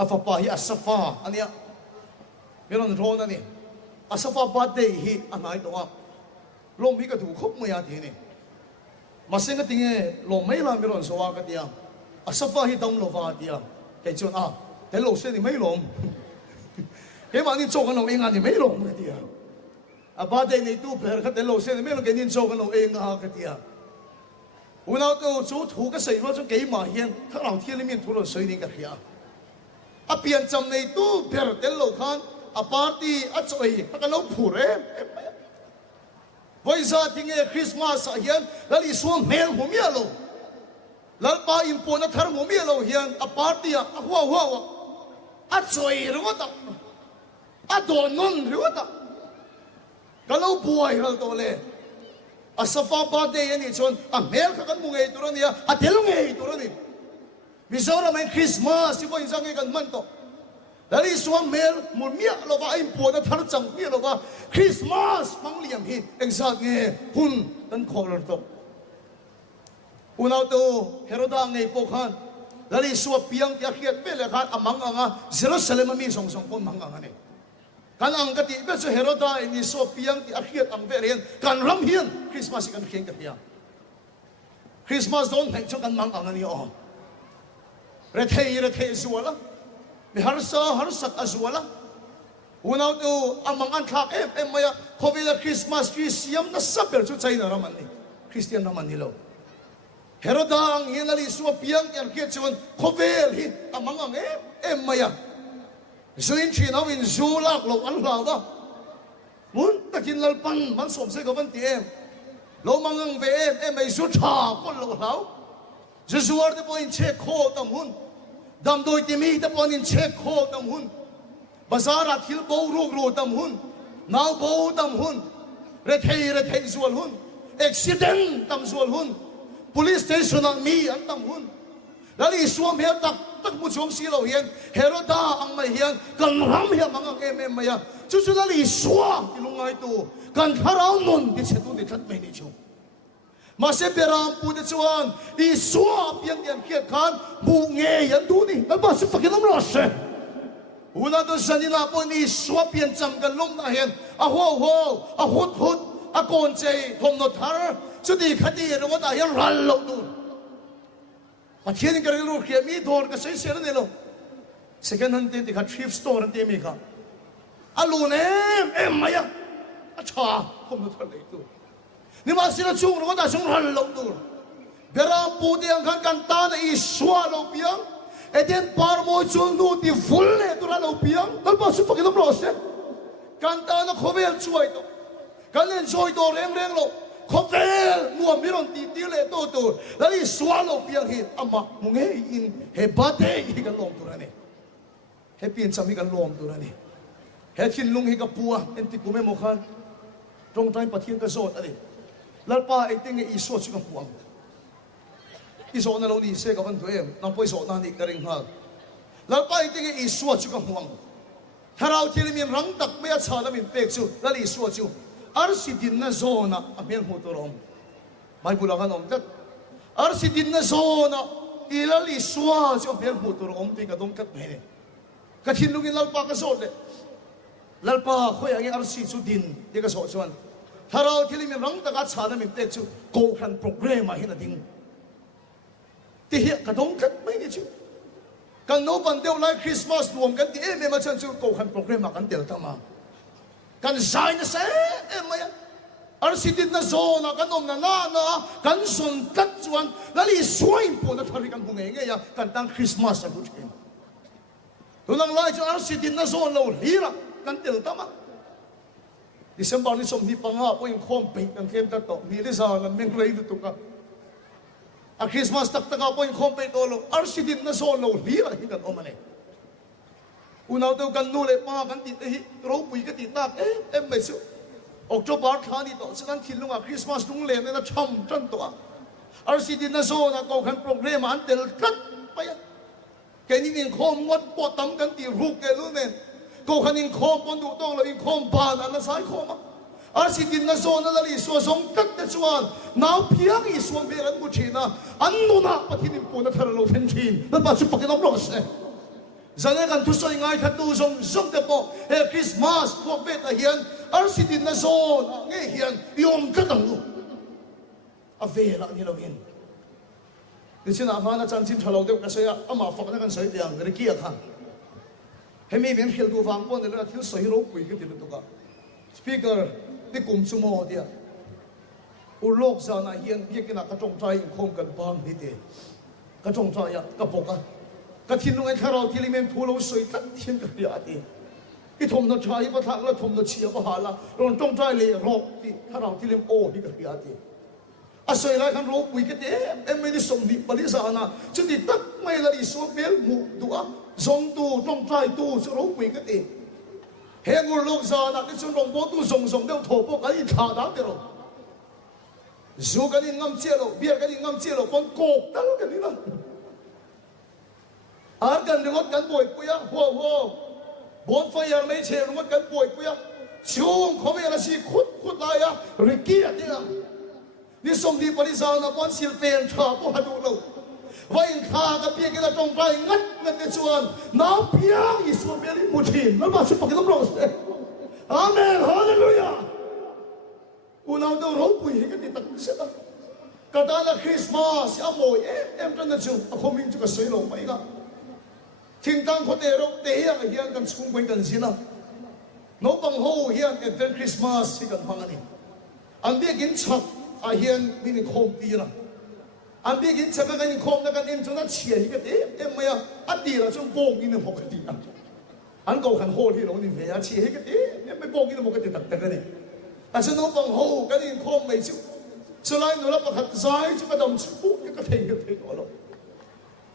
อัฟปาฮิอัสฟาอันเนี้ยมีรอนโรนันนี่อัสฟาบาดเดฮิอันไหนตัวลมพิกระถูกคบมือยาทีนี่มาเซ็งกันติงลมไม่ลามีรอนสวากันเดียอัสฟาฮิดำโลฟาเดียแกจวนแต่โลเซนี่ไม่ลมเฮ้ยมานี่โจกันเราเองอันนี้ไม่ลมกันเดียอาบาดในตู้เปลือกแต่เราเส้นไม่เราเกินยินโจกันเราเองกันเดียอุณาตัวจูถูกก็ใส่ว่าจะเกี่ยมาเฮียนถ้าเราเที่ยวนี่มีทุนเราใส่นี่กันเฮีย a pian cham nei tu per tel lo khan a party a choi ka lo phure voi za tinge Christmas a hian lali suam mel humia lo lalpa impona thar humia lo hian a party a huwa a choi ro ta a don non ro ta ka lo buai hal to le a safa birthday ani chon a mel ka kan mungei turania a telungei turani Misora may Christmas, si Boy Zang ikan man to. Dari suang mel, mumia lo ba impo na thar chang mi lo ba Christmas mang liam hi exact nge hun dan color to. Unaw to Heroda ngay po khan. Dari suwa piang ti akhiat pele khan amang anga Jerusalem mi song song pon mang anga ne. Kan ang kati be so Heroda ini suwa piang ti akhiat ang berian kan ram hian Christmas ikan khieng ka hian. Christmas don hang chong kan mang anga ni o. Rethei zuala, harsat azuala. Unaw to amang anthak maya kovila Christmas tree siyam na saber chu China raman ni Christian raman nilo. Heroda ang hinali suwa piang yan kitchuan kovel hi amang ang maya. Zuin chinaw in zulak lo an lada. Mun takin lalpan man somse kavan ti lo mangang ve may zucha kon lo law. Jesuar de po in check ho tam hun dam doi timi de po in check ho tam hun bazar athil bo ro tam hun now bo tam hun rethei zual hun accident tam zual hun police station ang mi an tam hun lali suam he tak mu chom si lo hian Heroda ang mai hian kan ram hian mga maya chu lali suam ilungai tu kan tharau non di chetu di that mai ni chu Masih beram pun cuan isuap yang kiat kan bunge yang tu ni, lepas tu pakai nama rasa. Una tu sanila pun isuap yang jangkan lom nahen, ahut, akonce thom notar, sudi khati rawat ayam rallo tu. Pathian kerja lu kiat mi dor kasih seren ni lo. Second hand di kat thrift store nanti mi ka. Alune maya, acha thom notar itu. Ni masih na chung ro da chung hal lo tu bera pu de ang kan ta na I swallow piang eden par mo chung nu ti full le tu lo piang dal pa su pakin lo se kan ta na khovel chuai to kan len joy to reng lo khovel nu miron ti le to tu dali swallow piang hi ama munge in he bate hi kan lom tu rani he pin chami kan lom tu rani he thin lung hi ka puwa enti kume mo khan trong tai pathian ka zot ani lalpa iting iso chukang puang iso na lo ni se ka van tuem nang po iso na ni karing hal lalpa iting iso chukang puang tharau thilimin rang tak me cha na min pek chu lali iso chu arsidin na zona amel motorong bible kan om tat arsidin na zona ilali swa chu amel motorong ti ka dong kat me ka thinlungin lalpa ka so le lalpa khoy ang arsi chu din ti ka so chuan Harau kili mi rang taka chana mi pek chu ko khan program hi na ding ti hi ka dong kat mai ni chu kan no ban deu lai Christmas nuam kan ti ma chan chu ko khan program kan tel tama kan zai na se maya ar sidit na zona kan om na kan son kat chuan lali suai po na thari kan bunge nge ya kan tang Christmas a buchen tunang lai chu ar sidit na zona lo hira kan tel tama December ni som ni panga po yung kompeng ang kenta to ni sa lang meng rey dito ka a Christmas tak po yung kompeng tolo arsidin na solo hira hikan omane unaw to kan nule pa kan ti ro pui ka ti tak mai su October thani to san thilunga Christmas nung le na cham chan to arsidin na so na ko kan program an tel kat pa ya kani ning khom wat po tam kan ti ru ke lu ne ko kanin khom pon du tong lo in khom pa na sai khom arsidin na so na lali so song kat na chuan now piang I so beran mu china annu na pathin po na tharalo fen chin na ba su pakin om ros zane kan tu soi ngai thatu song song te po Christmas po bet a hian arsidin na so na nge hian yom ka tang lu avela ni lo in ni sina ha na chan chin thalo de ka soya ama fak na kan soi diang ri kia kha hemi ben khil du wang pon de la thil soi ro pui ke de tu ka speaker ti kum chu mo dia ulok za na hian ye kina ka tong trai khom kan bang ni te ka tong trai ya ka poka กฐินลงไอ้ข้าเราที่ลิเมนพูเราสวยตัดเทียนกับยาตีที่ทมนชายประทักแล้วทมนเชียประหารละเราต้องใจเลยรอกที่ข้าเราที่ลิมโอที่กับยาตีอาศัยไรกันโรควิกเตเอ็มไม่ได้สมดิบริษานะจุดที่ตักไม่ละดิสวเบลมุดัวซงตูต้องใจตูสโรควิกเตเฮงุลกซานะที่สุนรงโบตูซงเดียวโถปกันอีขาดาเตโรจูกันอีงำเจียโรเบียกันอีงำเจียโรคนโกกตั้งกันนี่นะอากันเรื่องกันป่วยปุยะหัวบนไฟยังไม่เชื่อเรื่องกันป่วยปุยะช่วงเขาไม่อะไรสิขุดลายะริกกี้เนี่ยนี่สมดีบริษัทนะวันสิลเฟนชาก็หัดดูเราว่าอินข้ากับเพียงแค่ตรงไปงัดเงินในส่วนน้ำเพียงอิสวาเบลิมุทินแล้วมาชุบปากกันต้องรอสิอาเมนฮาเลลูยาอุณาเดาเราปุยให้กันติดตักเสร็จกระดานคริสต์มาสอาโมยเอ็มจันทร์จูอาคมิงจุกสวยลงไปกันทิ้งตั้งคนเดียวเตี้ยเฮียกันสุ่มไปกันสินะโนบังโฮเฮียเอ็ดคริสต์มาสที่กันพังอันนี้อันเดียกินชักอาเฮียนมินิโคมตีนะอันเดียกินชักกันโคมนักกันเอ็มจนนั้นเฉียดกันเอ็มไม่อะอันเดียละจนโป่งกินหมกติอ่ะอันเก่าขันโฮที่เรานี่เฮียเฉียดกันเอ็มไม่โป่งกินหมกติตักแต่กันนี่แต่ฉันโนบังโฮกันโคมไม่จุสุดท้ายหนูรับประคัดใจจุกระดมชุบก็เทงอ๋อหรอ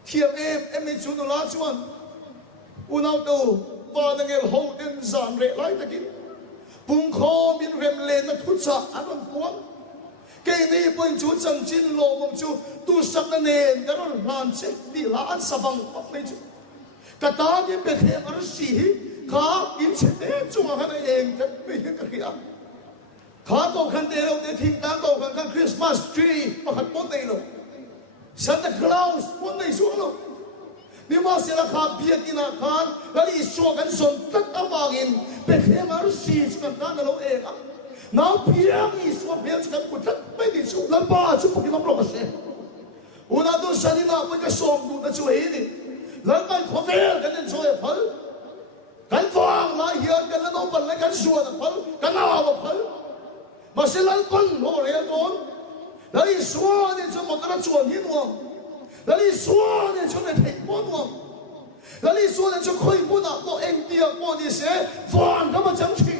เทียมเอ็มไม่จุนหนูละชวนอุณาดูว่านังเอลโฮเดนซานเรไลตะกินปุ่งคอมินเรมเลนนัทุจาอันนั้นพวงเกนี่เป็นจุดสังจินโลมจูตุสักนันเองแต่เราหลานเช็ดดีหลานสบังปักไม่จูกระตาเนี่ยเป็นเหตุอะไรสิข้าอินเชเนจูมาให้เองแต่ไม่เห็นกันขี้อ่ะข้าก็คันเดียวเนี่ยทิ้งตั้งก็คันคริสต์มาสทรีประคัดปนได้เลยซันตาคลาวส์ปนได้ช่วงเลยนี่มาเสียราคาเบียกินาคารแล้วอีสวกันสนตัดตะวางินเป็นเหตุอะไรสิกันตั้งเราเองอ่ะน้าเพียงอีสวเพียงกันกุศลไม่ได้สู้ลำบากสู้พวกที่ลำบากเสียอุณาดูสันนิษฐานมันก็ส่งดูนะช่วยนี่แล้วมันขอเวรกันนั่นช่วยพัลกันฟังลายเฮียกันแล้วน้องบันแล้วกันส่วนพัลกันเอาพัลมาเสียหลังคนโหเรียนก่อนแล้วอีสวเนี่ยจะหมดแล้วส่วนหินวงแล้วอีสวเนี่ยจะไม่เทปนวงแล้วอีสวเนี่ยจะคุยปุ่นอ่ะตัวเองเดียวปุ่นนี่เสียฟังเขามาจังชิ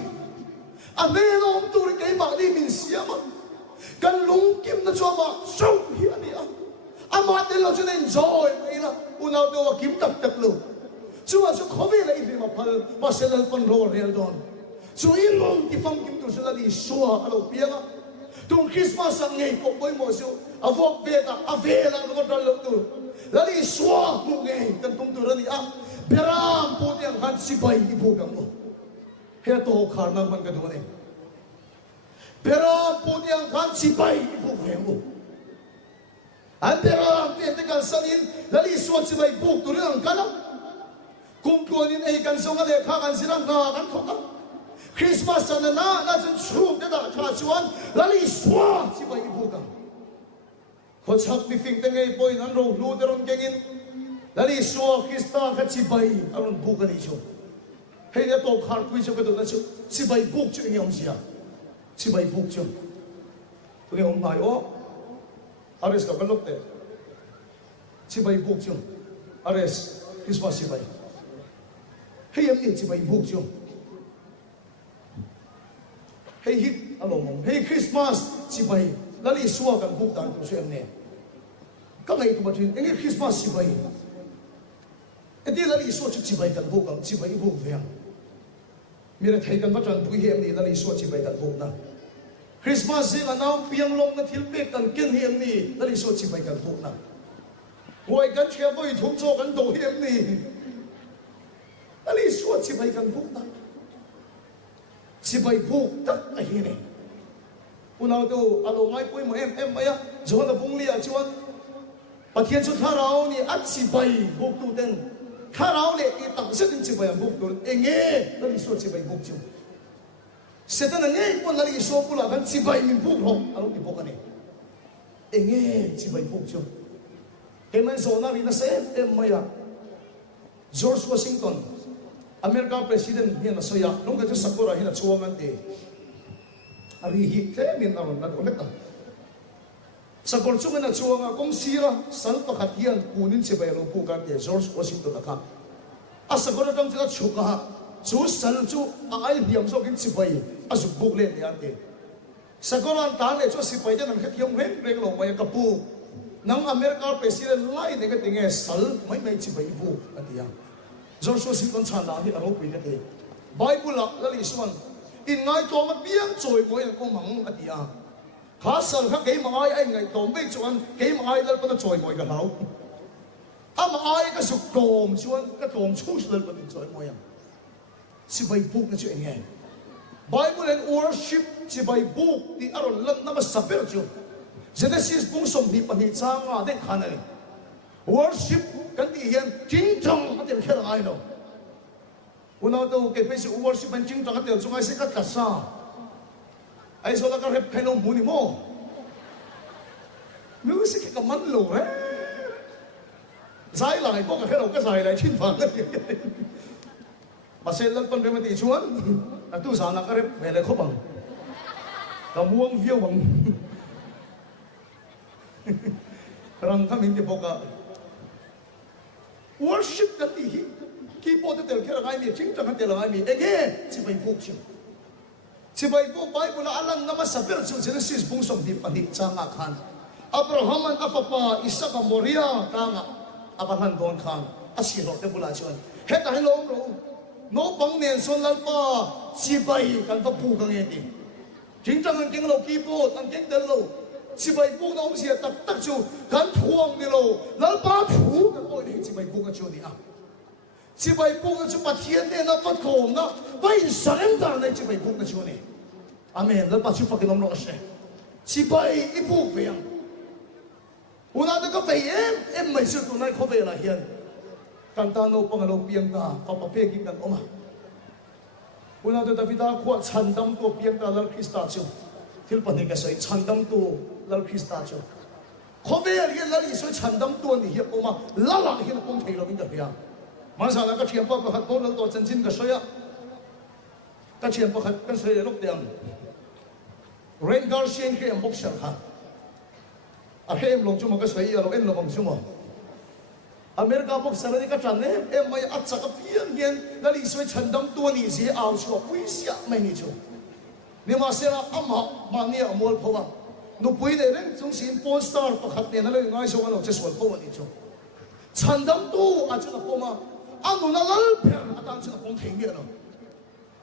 อันนี้เราตัวเกี่ยวกับนี่มินเสียมั้งกันลุงกิมนะชัวร์มาสู้เฮียนี่อ่ะอามาเดี๋ยวเราจะเล่นจอยไปละอุณาตัวกิมตักลูชัวร์ชัวร์เขาไม่เลยที่มาพัลมาเซลล์ปันโรเรียลดอนชัวร์อินลงที่ฟังกิมตัวเซลล์นี่ชัวร์เราเปียกตรงคริสต์มาสไงพวกบอยโมซิวอาวกเบกอาเวลังก็ตลอดตัวแล้วนี่ชัวร์มุกไงกันตรงตัวนี่อ่ะเบรามพูดอย่างกันสิบใบที่พูดกันมั้งเฮียโตขารนักมันกันตัวนี้เบรามพูดอย่างกันสิบใบที่พูดกันมั้งอันเบรามเปลี่ยนแต่กันสันินแล้วนี่ชัวร์สิบใบพูดตัวเรื่องกันนะกุมตัวนี้ไอ้กันส่งอะไรข้ากันสิรังนากันเขาคริสต์มาสนั้นน่าจะชูกันได้ข้าชวนแล้วนี่ชัวร์สิบใบที่พูดกันเขาชักมีฟิงแต่ไงปอยนั้นรู้รู้แต่รอนเก่งแล้วนี่ชัวร์คริสต์มาสสิบใบอารมณ์พูดกันอีกชัวเฮ้ยเนี่ยตัวขาดคุยชัวกันตัวนั้นชัวสิบใบพูดชัวเงี้ยองเสียสิบใบพูดชัวตัวนี้องค์นายโอ้อาริสกับกันลบเตะสิบใบพูดชัวอาริสคริสต์มาสสิบใบเฮ้ยยังสิบใบพูดชัวเฮ้ยฮิตอารมณ์เฮ้ยคริสต์มาสสิบใบแล้วนี่ชัวกันพูดดังตัวเชื่อมเนี่ยก็ไงตัวจริงเอ็งคริสต์มาสสิบใบไอ้ที่แล้วนี่ชัวสิบใบกันพูดกันสิบใบพูดเพียงมีอะไรไทยกันมาจนผู้เฮียมนี่แล้วนี่ชัวสิบใบกันพูดนะคริสต์มาสสิกันน้ำเพียงลงนะทิลเบกันเก่งเฮียมนี่แล้วนี่ชัวสิบใบกันพูดนะหวยกันเชื่อว่าทุ่มโจกันโตเฮียมนี่แล้วนี่ชัวสิบใบกันพูดนะสิบใบพูดตักไอ้เฮียนี่อุณาดูอารมณ์ไม่ปุ้ยมันเอ็มไม่อะจวนบุ้งเลี้ยชวนประเทศสุดท้ายเรานี่อัดสิบใบบุกตัวเด่นถ้าเราเนี่ยอีตักเส้นสิบใบบุกตัวเองแล้วนี่ส่วนสิบใบบุกจิ๋วเสร็จแล้วเนี่ยคนนั้นอีส่วนกุหลาบกันสิบใบมีบุกหรอกอารมณ์ที่บุกกันเนี่ยเองสิบใบบุกจิ๋วเอ็มมันโซนารีน่าเซฟเอ็มไม่อะจอร์จวอชิงตันอเมริกาประธานเนี่ยน่าสยามนุ่งกระจุกสักคนอะไรน่าชัวร์กันเดอารีฮิตเท่านี้นะมันนั่นโอเล็กอ่ะ sakor chung na chuanga kong sira sal pakhat hian kunin chibai lo pu kan te George Washington ka a sakor tang cha chuka chu sal chu ai hiam so kin chibai a su buk le ne ante sakor an ta le chu sipai jan an khat hiam ren reng lo mai ka pu nang America president lai ne ka tinge sal mai mai chibai pu atia George Washington chan la ni aro pi ne te Bible la li suan in ngai to ma biang choi moi ko mang atia khá sờ khá cái mà ai ngày tôm biết chuan cái mà ai lên bắt đầu chọi mọi cái hậu mà ai cái sụp tôm chuan cái tôm chui lên bắt đầu chọi mọi anh chỉ bay buộc cái chuyện nghe Bible and worship chỉ bay buộc thì ở lần năm sắp tới chưa Genesis bung som đi bắt đi sang à đến khán này worship cái gì hiện chính trọng cái điều khác ai đâu uno đâu cái phải sự worship bên chính trọng cái điều chúng ai sẽ cắt cả sao ai số là cái rep kainom muni mo music cái mắn lù đấy giải lại bốc cái đầu cái giải lại chín phần mà xem lần con rep thì chuan là tu sản là cái rep về lại khóc bằng là muông viêu bằng rằng các mình thì bốc à worship cái gì khi bộ tự cái là ai mi chính trong cái là ai mi again chỉ phải phục chứ si Bible Bible alang na masabir sa Genesis bung som di panit sa ngakhan Abraham an apapa Isaac ang Moria kanga apahan don khan asiro te bulasyon het ay lom ro no bang nen son lalpa si bai kan pa pu kang edi jingtang ang king lo kipo ang king del lo si Bible na om siya tak tak chu kan thuang ni lo lalpa thu kan oi ni si Bible ka chu ni a si Bible ka chu pathian ne na pat kom na bai surrender na si Bible ka chu ni amen lalpa chu pa kinom lo ashe si bai ipu peyang una da ka pay em mai su tu nai kho be la hian kan ta no pang lo piang ta pa pa pe ki kan oma una da Davida kho chandam to piang ta lal Krista chu thil pa ne ka sai chandam to lal Krista chu kho be hian lal isu chandam to ni hi oma la la hian pong thei lo min da pia ma sa na ka thiam pa ka to lo to chen chin ka soya ka thiam pa khat kan sai lok tiang Rain Garcia ke am bok shar kha a hem long chu ma ka sai lo en lo bang chu mo America bok sar ni ka tran ne em mai at sa ka pian hian na li soi chandam tu ni si aw chu pui sia mai ni chu ni ma se ra ama ma ni amol phowa no pui de ren chung sin pon star pa khat ne na le ngai so ano che sol phowa ni chu chandam tu a chu na poma anu na lal per atan chu na pom theng ge no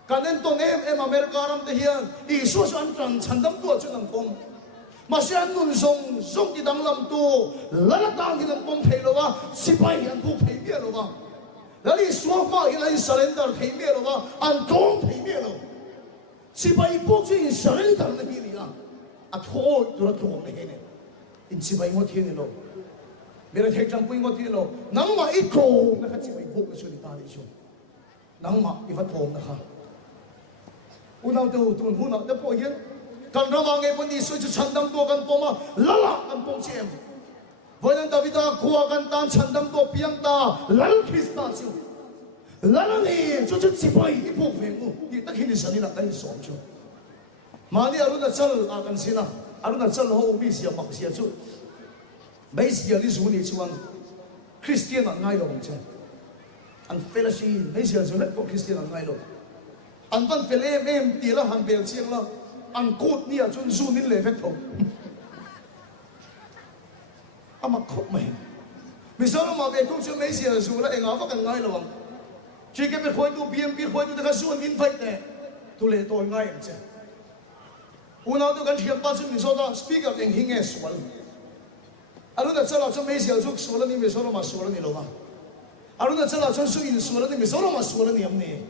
kanen tong em America ram te hian I so so an tran chandam tu chu nang pom Masih nun song di dalam tu lalatang di dalam pempel loga sipai yang bu pempel loga lalu semua yang surrender pempel loga antong pempel loga sipai bu sih surrender ni ni lah atau jurat tu orang ni in sipai ngotin ni lo mera hekang pun ngotin lo nang ma iko nak sipai bu kesulitan tadi so nang ma ifat hong nak unau tu hunau tu poyen kan ramang epon di so chandam to kan poma lala kan pom chem voyan Davida kuwa kan tan chandam to piang ta lal Krista chu lala ni chu sipai ipu vengu ti takhin ni sanina kan som chu mani aruna chal a kan sina aruna chal ho mi sia mak sia chu bai sia li zu ni chuan Christian ngai lo che an fellowship bai sia chu ko Christian ngai lo an van fele em ti la han bel chiang la ang kot niya chun zunin levek thong ama khop mai misalo ma be thong chu mai sia zu la enga va kan ngai lawang chi ke be khoi tu BMP khoi tu ka zun in fight ne tu le to ngai em che una tu kan thiam pa chu misalo speaker eng hinge swal alu da chala chu mai sia zu swal ni misalo ma swal ni lawa alu da chala chu su in swal ni misalo ma swal ni am ni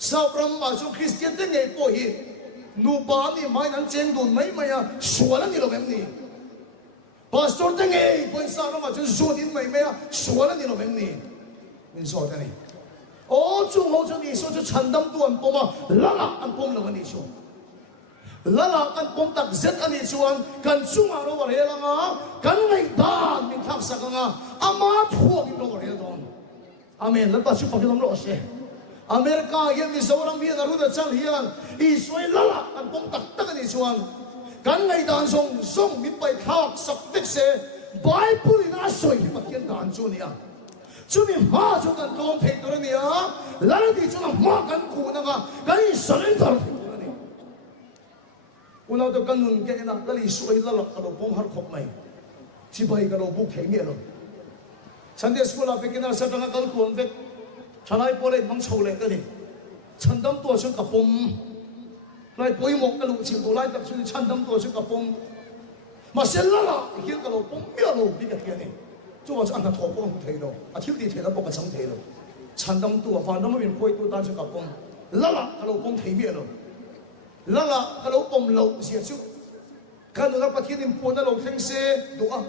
sa pram ma chu Christian te ngai po hi nu ba ni mai nan chen dun mai mai a suala ni lo mem ni pastor te ngai pon sa no ma chu zo din mai mai a suala ni lo mem ni min so ta ni o chu ho chu ni so chu chandam tu an poma lala an pom lo ni chu lala an pom tak zet ani chuan kan chunga ro war helanga kan ngai dan min thak sakanga ama thuak in lo war hel don amen la pa chu pa ki lom lo se Amerika yang di seorang biar daruda chal hian Israel lala an pom tak tak ni chuan กันไงด่านส่งมีไปทากสักเด็กเสบายปุ่นน่าสวยที่มาเทียนด่านจูเนี่ยจูมีมาจูกันตรงเทตัวเนี่ยแล้วที่จูน่ะมากันกูนะกันอีสลินดอร์ตัวเนี่ยอุณเอาตัวกันนุ่นแกนะกันอีสวยละลักกระโดดพงหักขบไหมที่ไปกระโดดบุกเหี้ยเลยฉันเดสกุลาไปกินอะไรสักอย่างกันกูอันเด็กฉันไอ้พอเลยมังโชว์เลยกันนี่ฉันดำตัวฉันกับผมไล่ปุยหมกกระดูกชิมตัวไล่ตักฉันดำตัวฉันกับผมมาเสร็จแล้วล่ะเฮียกระโดดผมเมียลูกนี่กันเทียนี่จู่ว่าจะอันนั้นถั่วผมเทโลอาทิตย์ที่เทแล้วบอกกับฉันเทโลฉันดำตัวฟันดำไม่เป็นคุยตัวตาฉันกับผมแล้วล่ะกระโดดผมเทเมียลูกแล้วล่ะกระโดดผมลูกเสียชุดกันดูแล้วประเทศนี้ปวดนั่นลูกเพ่งเสียดูอ่ะ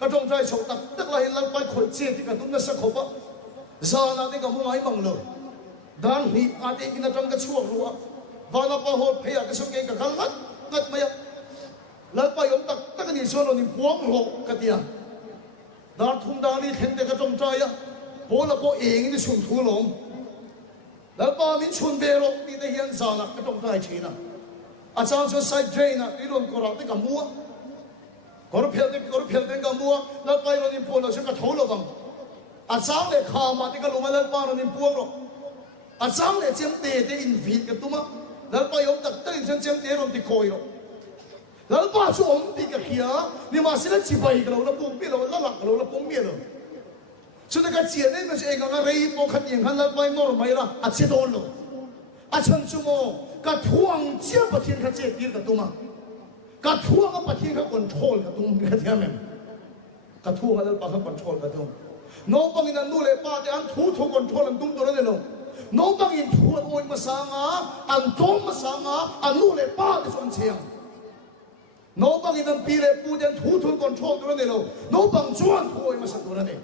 กระจงใจฉกตักตักเลยเราไปขดเจี๊ยที่กระตุ้นนั่นสักขบอ่ะซานานี่ก็มุ่งไอ้บังเลยด้านนี้อาจจะกินน้ำกันชั่วรัวบางเราพอหดเพียกระสุนเก่งกับกันงัดไม่ยังแล้วไปยมตักตักนี่ส่วนเรานี่พวงโลกันเดียด้านทุ่มด้านนี้เห็นแต่กระจงใจอ่ะโผล่โผเองนี่ชุนทุลงแล้วป้ามินชุนเบโรนี่ได้เห็นซานะกระจงใจชีนะอาจารย์จะใส่เจนะที่รวมกระไรกับมัวกระเพียนกับมัวแล้วไปเรานี่พวงเราฉันก็ทุลงอาจารย์เลยข่าวมาที่ก็ลงมาแล้วป้าเรานี่พวงเราอาจารย์เลยเจียมเตะที่อินฟีดกับตัวมั้งแล้วไปยมตักตั้งฉันเจียมเตะลงที่คอยเราแล้วป้าช่วยอมตีกับเฮียนี่มาสิแล้วจีบไปกับเราแล้วปุ่มเบี้ยเราแล้วหลักกับเราแล้วปุ่มเบี้ยเราฉันก็เจียนี่มันเองก็อะไรพอขัดยังขันแล้วไปนอร์ไม่ละอาจจะโดนเราอาฉันชั่วโมงก็ทวงเจ้าประเทศเขาเจ็บดีกับตัวมั้งก็ทวงกับประเทศเขาคอนโทรลกับตัวมั้งกันเทียมมั้งก็ทวงแล้วป้าเขาคอนโทรลกับตัวน้องปังอินนั่นนู่นเลยป้าจะอันทูคอนโทรลอันตุ้มตัวนั่นเลยน้องปังอินทูอันมาสังอันตรงมาสังอันนู่นเลยป้าจะส่งเชียงน้องปังอินนั่นปีเลยปูจะทูคอนโทรลตัวนั่นเลยน้องปังจวนทูมาสังตัวนั่นเอง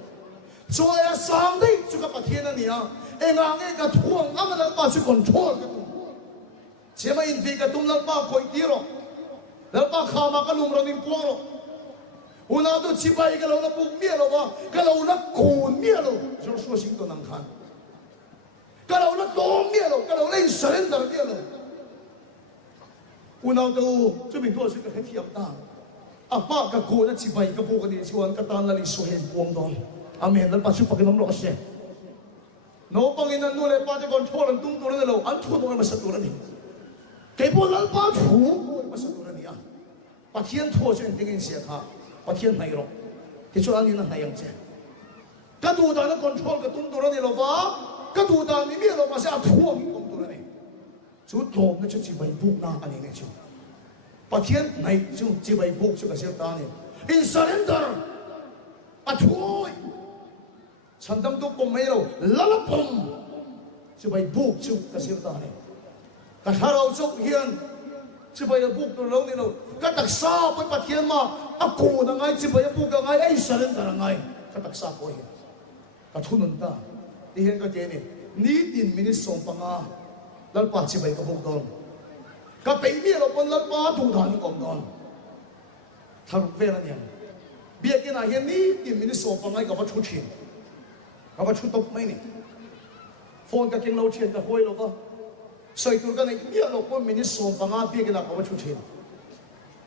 จวนอะไรสังได้จุกับประเทศนั่นเนี่ยเอ็งอ่างเอ็งก็ทวงงั้นแล้วป้าจะคอนโทรลกับตัวเชื่อไหมอินฟีกับตุ้มแล้วป้าคอยตีหรอกแล้วป้าข้ามาก็ลุมเรานิ่มพวงหรอกอุณาดูชิบายกันเราละปุ่มเมียเราวะกันเราละกูนเมียเราจะสู้สิ่งตัวนั้นขันกันเราละโตเมียเรากันเราเล่นเซนเดอร์เมียเราอุณาดูจะเป็นตัวสิ่งที่เทียบต่างอ่ะป้ากับกูนั่นชิบายกับพวกกันดีชวนกันตานละลิสุเห็นพวงดอนอเมนแล้วป้าชุบปักน้ำร้อนเสียโน้ปังอินนั่นนู่นเลยป้าจะก่อนโทษอันตุ้มตัวนั่นเราอันทุ่มตัวมาสักตัวนั่นเก็บพวกนั้นป้าถูมาสักตัวนั่นอ่ะป้าเทียนทั่วจนถึงเสียขาประเทศไหนหรอกที่ช่วงนี้นั่นไหนยังเจ้ากระดูดานนั้นคอนโทรลกระตุ้นตัวนี้เราว่ากระดูดานนี้มีเรามาเสียทั่วมีคนตัวนี้ชุดโลมนั่นชุดจีบใบบุกหน้าอันนี้เนี่ยชุดประเทศไหนชุดจีบใบบุกชุดกระเสียตาเนี่ยอินซันเดอร์อัดหัวฉันทำตัวปมไม่เราละละปมจีบใบบุกชุดกระเสียตาเนี่ยแต่ถ้าเราชุดเฮียนจีบใบบุกตัวเราเนี่ยเราก็ตักซาไปประเทศมาอากูนั่งไงจีบไปบุกยังไงไอ้สารนั่งไงก็ตักซาไปก็ทุนนั่นตาที่เห็นก็เจนี่นี่ดินมินิส่งปังอาแล้วป้าจีบไปกับบุกโดนก็ไปมีเราคนแล้วป้าถูกทางกองโดนทำเวลาเนี่ยเบียกินอะไรนี่ดินมินิส่งปังไงกับว่าชุดเชียนกับว่าชุดตบไม่นี่โฟนกับเก่งเราเชียนกับห้วยเราก็ใส่ตัวกันในเบียเราคนมินิส่งปังอาเบียกินอะไรกับว่าชุดเชียน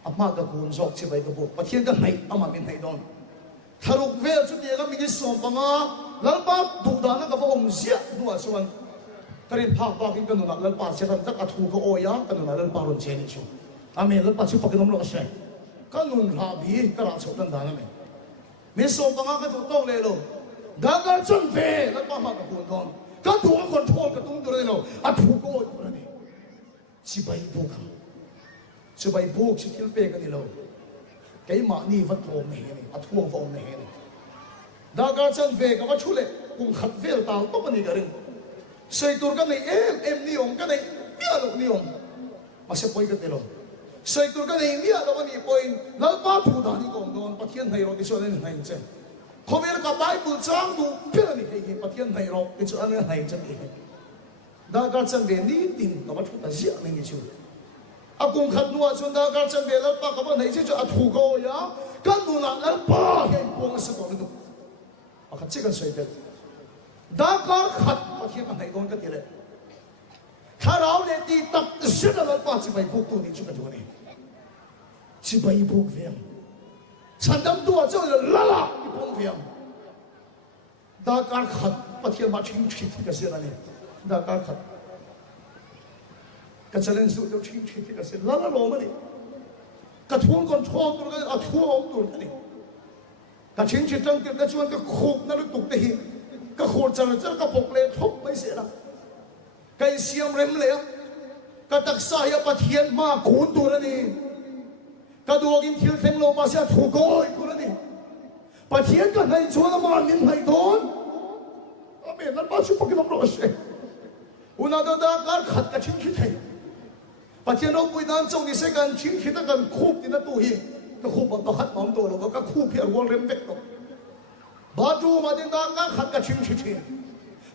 อามาตะกูนจอกชิบไปกับบุกประเทศกันไหนอามาเป็นไหนดอนถ้าลูกเวลชุดเดียก็มีที่ส่งปังอาแล้วป้าดูดานะกับว่าองเสียดูอ่ะส่วนกระดิ่งภาคปากินกันหนุนแล้วป้าเชื่อกันจะกระทูก็โอยากันหนุนแล้วป้าลงเชนิชูอามีแล้วป้าชื่อปักน้ำร้อนใช่กันหนุนราบีกระราชดันดานะมีส่งปังอาก็ถูกต้องเลยลูกดังกันจนเวแล้วป้ามาตะกูนดอนก็ถูกคนโทษกับตุ้งตัวเลยลูกอ่ะถูกก็โอยตัวนี้ชิบไปบุกช่วยบุกช่วยทิลเปกันนี่เราแกมานี่วัดทองนี่อัดทวงฟองนี่ดาการฉันเวกับว่าชุเล่กุงขัดเวลตาต้องมันนี่กันเองใส่ตัวกันในเอ็มนิยมกันในเมียลูกนิยมมาเสพไปกันนี่เราใส่ตัวกันในเมียลูกนี่ไปแล้วป้าถูดานี่กองโดนประเทศไทยเราที่ช่วยนี่ไหนเจ้าเขาเวลกับไบเบิลจ้างดูเพื่อนนี่ให้ประเทศไทยเราที่ช่วยนี่ไหนเจ้าดาการฉันเวนี่ตินกับว่าชุดอาเซียนนี่ช่วยอากุงขัดนัวจนดาการจันเบลป้ากับว่าไหนจะอัดหูโกยากันดูนั่นแล้วป้าเห็นพวงสักตัวนึงอาขัดชิกันสวยเด็ดดาการขัดประเทศไหนโดนกันทีเลยถ้าเราเนี่ยตีตักเสียแล้วป้าจะไปพวกตัวนี้ชุดตัวนี้ chỉ bay buộc viêmฉันทำตัวเจ้าเลยละละอีพงเวียงดาการขัดปะเทียนมาชิงชิดที่กระเสียนั่นเองดาการขัดกระเจริญสุดเดี๋ยวชิงชิดที่กระเสียละละลงมาดิกระทวงก่อนทวงตัวกันเอาทวงตัวกันดิกระชิงชิดจังเกิดกระชวนกระขุกนั่นตุกตีกระโคตรจะกระปกเลยทุบไม่เสียละกระเสียมเร็มเลยกระตักสายปะเทียนมาขูนตัวนั่นเองกระดูกอินทิลเทงโลมาเสียถูกโกยกูแล้วนี่ปะเทียนกันให้ชวนละมันให้โดนอเมนนั่นมาชุบกินลมโรเช่อุณาดาการขัดกับชิงคิดให้ปะเทียนเราปุยน้ำจงนี่เสกันชิงคิดกันคูบที่นั่นตัวฮีก็คูบมันต้องหัดมองตัวเราก็คูบเพียรวอลเร็มเด็กตัวบาจูมาดินดาการขัดกับชิงคิด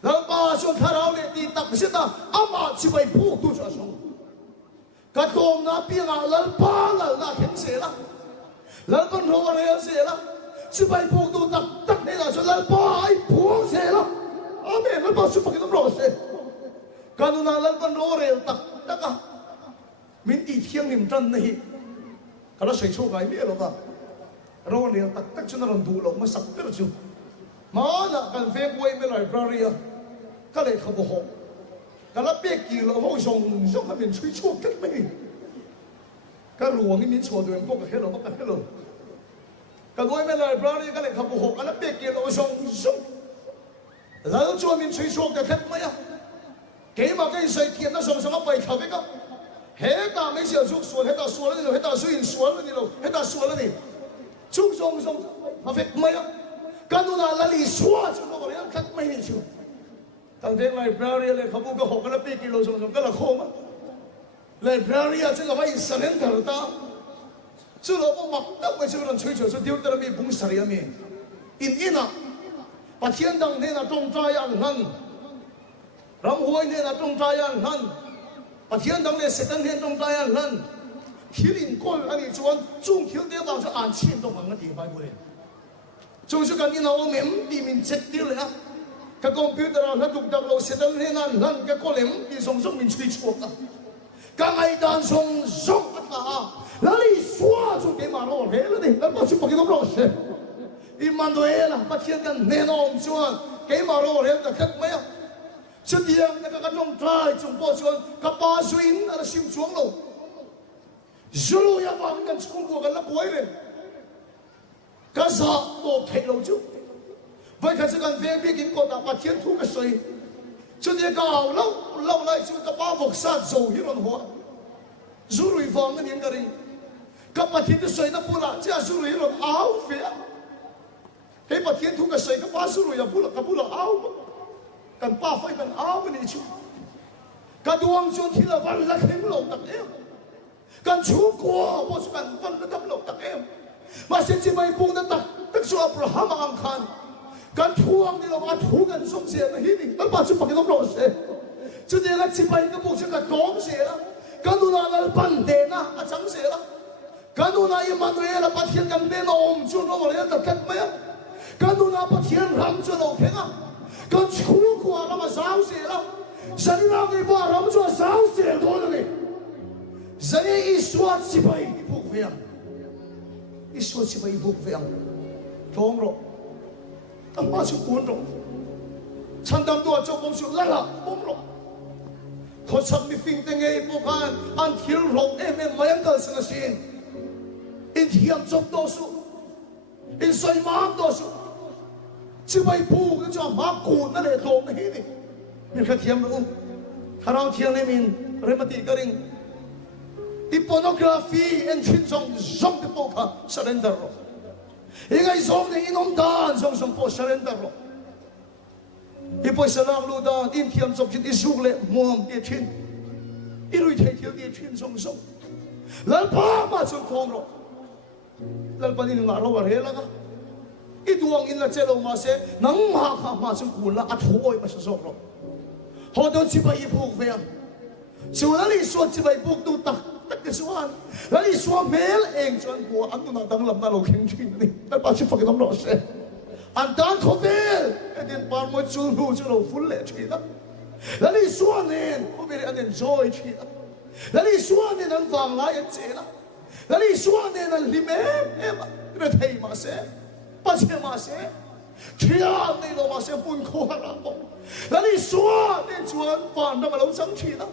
แล้วป้าชวนข้าเราเนี่ยตีตักเสียตาอามาชิบไปพูดตัวชงกระโดงน้าปีงาลันป้าลันน่าเห็นเสียละลันคนรออะไรเสียละชิบไปพูดตัวตักเนี่ยนะชวนลันป้าไอ้พูดเสียละอาเมนลันป้าชุบกินน้ำร้อนเสียการดูน่าลันคนรออะไรตักอะมินตีเที่ยงนิ่มจันนี่ก็เราใช้โชคไงไม่หรอกอะรอเนี่ยตักชนรันดูหลงมาสักเปิดจูมาหนักกันเฟกไว้ไม่ไหลปลาเรียก็เลยขบหกก็รับเบี้ยกี่เราห้องส่งเขาเป็นช่วยช่วยกันไหมก็หลวงนี่มีชัวร์ด้วยพวกเขาเราพวกเขาเราก็ด้วยไม่เลยปลาเรียก็เลยขบหกก็รับเบี้ยกี่เราส่งแล้วชัวร์มีช่วยช่วยกันไหมอ่ะเกี่ยมากันใส่เทียนนั่งส่งไปเขาไปก็เฮ้ตาไม่เสียชุกส่วนเฮ้ตาส่วนแล้วนี่เฮ้ตาส่วนส่วนแล้วนี่เราเฮ้ตาส่วนแล้วนี่ชุกส่งมาเฟกไหมอ่ะการดูน่าละลีชัวร์ชุดเราเนี่ยคัดไม่มีชัวร์ตั้งแต่ไลบรารีเลยเขาบอกก็หกกันปีกิโลส่งก็ละโคมไลบรารีจะก็ไม่สนใจตาชุดเราบอกมักตั้งไว้ชุดนั้นช่วยช่วยชุดเดียวแต่มีบุญสริยมีอินน่ะปัจเจียนดังเนี่ยนะตรงใจอันนั้นรำหวยเนี่ยนะตรงใจอันนั้นปัจเจียนดังเนี่ยเสด็จเนี่ยตรงใจอันนั้นขีดินก้นอันนี้ชวนจุ่มขีดเดียวเราจะอ่านชินตรงมันดีไปบุรีจงช่วยกันนี่เราเม้มดีมินเจ็ดเดียวเลยนะก็คอมพิวเตอร์เราถูกดับเราเสร็จแล้วเนี่ยนั่นก็ก็เล่มที่ส่งมินช่วยช่วยกันก็ไอ้ด้านส่งกันมาแล้วนี่ชัวร์จุดเกี่ยมาเราเห็นแล้วนี่แล้วก็ชุบกินน้ำร้อนเช่อิมันตัวเองล่ะปัจจัยกันแน่นอนชัวร์เกี่ยมาเราเห็นแต่แค่ไม่อะชุดเดียวนี่ก็จงใจจงพอชวนกับป้าสวินอะไรชิมช่วงเราจะรู้ยังฟังกันช่วงกันแล้วป่วยเลยก็สอบตัวเพลเราจุไว้ข้าศึกกันเวียนกินก่อนแต่ปัจเจียนทุกข์ก็สวยจนเด็กเอาเล่าเลยชีวิตกับป้าบอกซาโจฮิรอนหัวจูรุยฟังกันยังกันริงกับปัจเจียนสวยนับบุระเจ้าจูรุยฮิรอนเอาเฟียให้ปัจเจียนทุกข์ก็สวยกับป้าจูรุยกับบุระเอากันป้าไฟกันเอาไม่ได้ชูกันดวงชวนที่ละวันละขึ้นลงตักเอวกันชูกัวว่าสุกันวันละทับลงตักเอวมาเสียจีไม่ปุ่งนั่นตักชัวอับราฮัมอังคารการทวงนี่เรามาทวงกันส่งเสียนะฮินี่แล้วป้าชุบกินน้ำร้อนเสียจุดเดียวกันจีไปก็บอกฉันกันร้องเสียละการดูน่าเราปันเดนะอาจารย์เสียละการดูน่าอิมันเวลาปัจเจียนกันเดนอมจุนเราเนี่ยตะเก็บไหมการดูน่าปัจเจียนรำจุนเราเพ่งอ่ะการชูกัวเรามาสาวเสียละฉันเราไม่บอกรำจุนสาวเสียตัวนี้ฉันอีสวดจีไปบุกเวียงอีสวดจีไปบุกเวียงท้องเราตั้งมาชุกุนเราฉันทำตัวเจ้าผมชุละผมเราเขาฉันมีฟิงเตงเอพวกกันอันที่เราเอ็มไม่ยังกันสิ่งสิ่งอินเทียมจบตัวสุอินใส่มาตัวสุชิบไปพูก็จะมากูนั่นแหละโดนนี่นี่มีแค่เทียมรู้ถ้าเราเทียมนี่มินเรื่องมาตีกันเองอีโปโนกราฟีเอ็นชินซงที่พวกเขาเซเรนเดอร์เรายังไงส่งในอินอมดานส่งพอเซเรนเดอร์เราอีพอสลากลูดานอินเทียมส่งชินอิสุกเล่มวมเดียชินอีรุ่ยเทียเดียชินส่งแล้วพามาส่งของเราแล้วปนินงาเราว่าเฮลักะอีดวงอินละเจลมาเสนังมาข้ามาส่งกุลละอัดหัวไปส่งเราพอโดนจิบไปบุกเวียงส่วนนั้นส่วนจิบไปบุกดูตักแต่ส่วนแล้วอีส่วนเมลเองส่วนหัวอันนั้นตั้งลำหน้าเราเข่งชิงนี่แล้วป้าชิฟังกันน้ำร้อนเสอันนั้นเขาเมลไอ้เดินปานมวยจูรูจูเราฟุ้นเละชีนะแล้วอีส่วนนี้เขาเมลอันนั้นจอยชีนะแล้วอีส่วนนี้นั้นฟังหลายเจนะ แล้วนี่ส่วนเนี่ยนั่นลิเมเอ็มเรื่องไทยมาเสปัจเจมาเสเชียร์ในโลมาเสปุ่นโคฮาราบแล้วนี่ส่วนเนี่ยชวนฝันเรามาเราจังชีนะ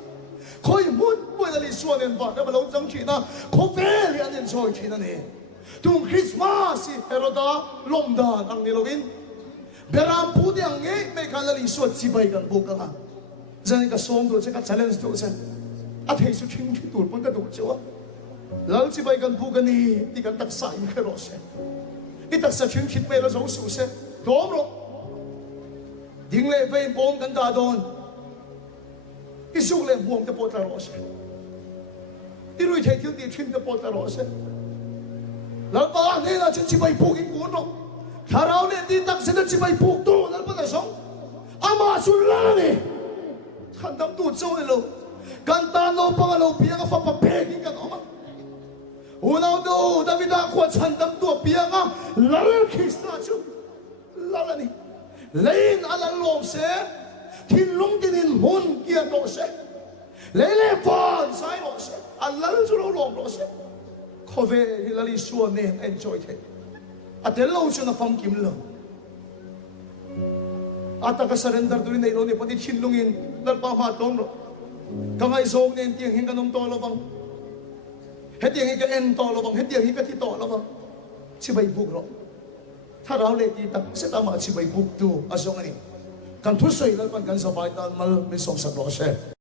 คอยมุ่งไปแล้วนี่ส่วนเนี่ยฝันเรามาเราจังชีนะเขาเวลียนเนี่ยช่วยชีนะเนี่ยทุกคริสต์มาสเฮโรดาลมดานอังนิโลวินเบรามพูดอย่างงี้ไม่กันแล้วนี่ส่วนสิบใบกันบุกกัน jadi ka som do ka challenge do sen a thei su thing thi tur pon ka do chawa lal chi bai kan bu kan ni ti kan tak sai khe ro se ti tak sa thing thit me lo zo su se dom ro ding le ve bom kan da don ki su le bom te pot la ro se ti rui thei thil ti thim te pot la ro se lal pa ne la chen chi bai bu ki ku ro tharau le ti tak se chi bai bu to lal pa da song ama su la niขันดำตูดโซ่เลยกันตาโลปังโลเปียงฟ้าปะเพกิกันออกมาอุณาดูดาวิดาขวดฉันดำตัวเปียงอ่ะลาลคริสต์จูลาลนี่เลนอาลันโลเสทินลุงทินมุนเกียร์โลเสเลเลฟอนไซโลเสอาลันจูโลโลเสขอเวฮิลาลิชัวเนนเอ็นจอยเทอาเดลโลชุนฟังกิมโลAta ka surrender tuloy na iloni pati chinlungin lalpang matong ro kamay zong nen tiang hinga nung tolo bang hetiang hinga en tolo bang hetiang hinga ti tolo bang sibay bug ro tharaw le ti tak setama sibay bug tu asong ani kan thusoy lalpan kan sa baitan mal may som sa klose